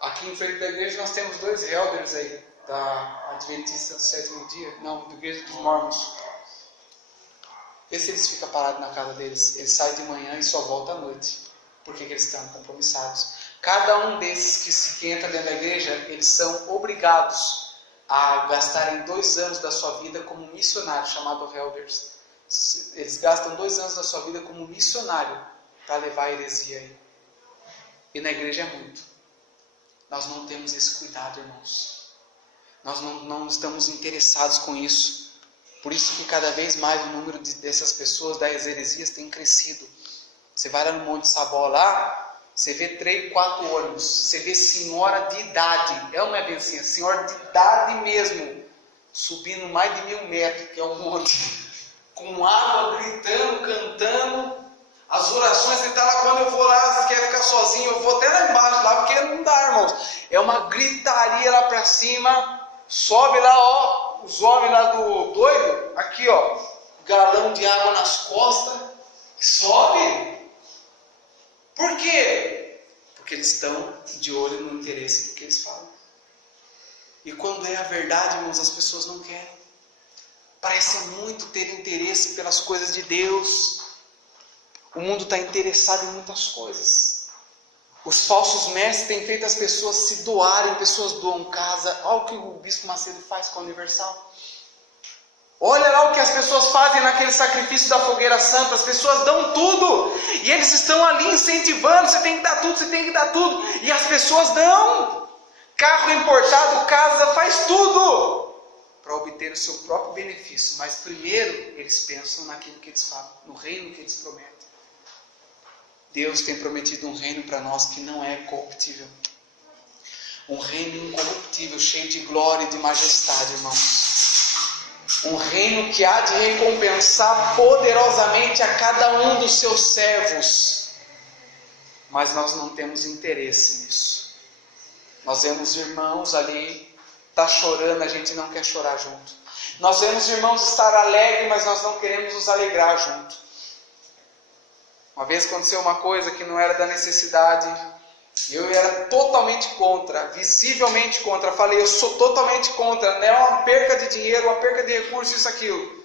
Aqui em frente da igreja nós temos 2 elders aí, da Adventista do 7º dia, não, da igreja dos Mormons. Vê se eles ficam parados na casa deles. Eles saem de manhã e só voltam à noite. Por que eles estão compromissados? Cada um desses que entra dentro da igreja, eles são obrigados a gastarem 2 anos da sua vida como missionário, chamado elders. Eles gastam 2 anos da sua vida como missionário para levar a heresia aí. E na igreja é muito. Nós não temos esse cuidado, irmãos. Nós não estamos interessados com isso. Por isso que cada vez mais o número dessas pessoas, das heresias, tem crescido. Você vai lá no Monte Sabó lá, você vê 3, 4 ônibus, você vê senhora de idade, é uma benção, senhora de idade mesmo, subindo mais de 1000 metros, que é um monte, com água, gritando, cantando, as orações, você está lá, quando eu vou lá, você quer ficar sozinho, eu vou até lá embaixo, lá, porque não dá, irmãos, é uma gritaria lá para cima, sobe lá, ó, os homens lá do doido, aqui ó, galão de água nas costas, sobe. Por quê? Porque eles estão de olho no interesse do que eles falam. E quando é a verdade, irmãos, as pessoas não querem. Parece muito ter interesse pelas coisas de Deus. O mundo está interessado em muitas coisas. Os falsos mestres têm feito as pessoas se doarem, pessoas doam casa. Olha o que o Bispo Macedo faz com a Universal. Olha lá o que as pessoas fazem naquele sacrifício da fogueira santa. As pessoas dão tudo. E eles estão ali incentivando. Você tem que dar tudo, você tem que dar tudo. E as pessoas dão. Carro importado, casa, faz tudo. Para obter o seu próprio benefício. Mas primeiro eles pensam naquilo que eles falam. No reino que eles prometem. Deus tem prometido um reino para nós que não é corruptível. Um reino incorruptível, cheio de glória e de majestade, irmãos. Um reino que há de recompensar poderosamente a cada um dos seus servos. Mas nós não temos interesse nisso. Nós vemos irmãos ali, está chorando, a gente não quer chorar junto. Nós vemos irmãos estar alegres, mas nós não queremos nos alegrar junto. Uma vez aconteceu uma coisa que não era da necessidade. Eu era totalmente contra, visivelmente contra. Falei, eu sou totalmente contra. Não é uma perca de dinheiro, uma perca de recursos, isso, aquilo.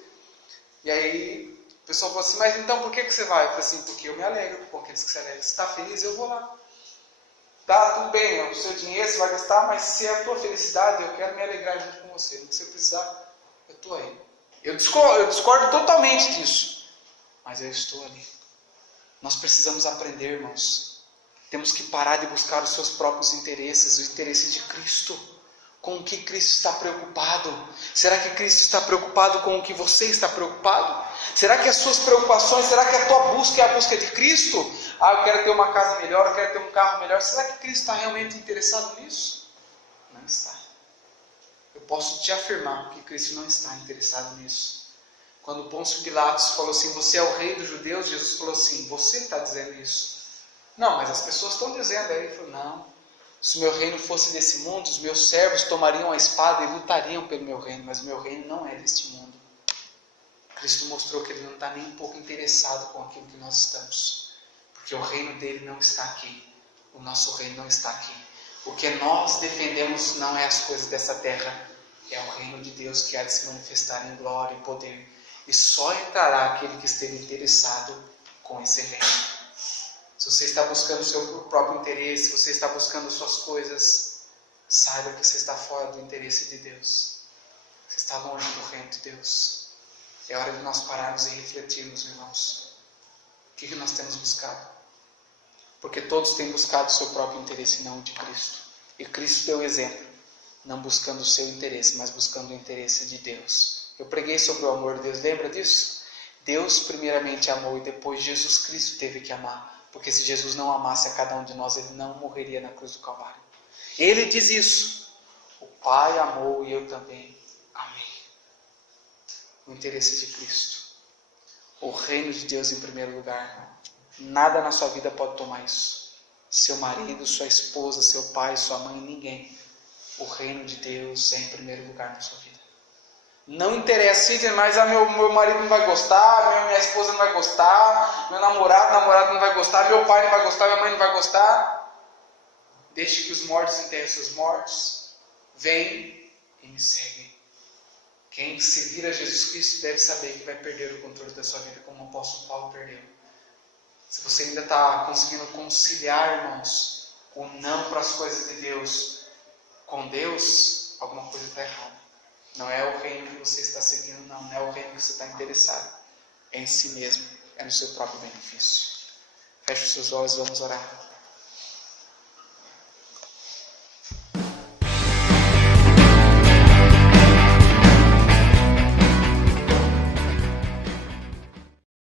E aí, o pessoal falou assim, mas então por que você vai? Eu falei assim, porque eu me alegro com aqueles que se alegram. Se está feliz, eu vou lá. Tá, tudo bem, é o seu dinheiro, você vai gastar, mas se é a tua felicidade, eu quero me alegrar junto com você. No que você precisar, eu estou aí. Eu discordo totalmente disso. Mas eu estou ali. Nós precisamos aprender, irmãos. Temos que parar de buscar os seus próprios interesses, o interesse de Cristo. com o que Cristo está preocupado? Será que Cristo está preocupado com o que você está preocupado? Será que as suas preocupações, será que a tua busca é a busca de Cristo? Eu quero ter uma casa melhor, eu quero ter um carro melhor. Será que Cristo está realmente interessado nisso? Não está. Eu posso te afirmar que Cristo não está interessado nisso. Quando Pôncio Pilatos falou assim, você é o rei dos judeus, Jesus falou assim, você está dizendo isso? Não, mas as pessoas estão dizendo. Aí ele falou, não. Se o meu reino fosse desse mundo, os meus servos tomariam a espada e lutariam pelo meu reino, mas o meu reino não é deste mundo. Cristo mostrou que Ele não está nem um pouco interessado com aquilo que nós estamos, porque o reino dele não está aqui, o nosso reino não está aqui. O que nós defendemos não é as coisas dessa terra, é o reino de Deus que há de se manifestar em glória e poder, e só entrará aquele que esteja interessado com esse reino. Se você está buscando o seu próprio interesse, se você está buscando suas coisas, saiba que você está fora do interesse de Deus. Você está longe do reino de Deus. É hora de nós pararmos e refletirmos, irmãos. O que nós temos buscado? Porque todos têm buscado o seu próprio interesse e não o de Cristo. E Cristo deu o exemplo, não buscando o seu interesse, mas buscando o interesse de Deus. Eu preguei sobre o amor de Deus, lembra disso? Deus primeiramente amou e depois Jesus Cristo teve que amar. Porque se Jesus não amasse a cada um de nós, Ele não morreria na cruz do Calvário. Ele diz isso. O Pai amou e eu também amei. O interesse de Cristo. O reino de Deus em primeiro lugar. Nada na sua vida pode tomar isso. Seu marido, sua esposa, seu pai, sua mãe, ninguém. O reino de Deus é em primeiro lugar na sua vida. Não interessa, mas meu marido não vai gostar, minha esposa não vai gostar, meu namorado não vai gostar, meu pai não vai gostar, minha mãe não vai gostar. Deixe que os mortos enterrem seus mortos. Vem e me segue. Quem se vira a Jesus Cristo deve saber que vai perder o controle da sua vida, como o apóstolo Paulo perdeu. Se você ainda está conseguindo conciliar, irmãos, o não para as coisas de Deus com Deus, alguma coisa está errada. Não é o reino que você está seguindo, não é o reino que você está interessado. É em si mesmo, é no seu próprio benefício. Feche os seus olhos e vamos orar.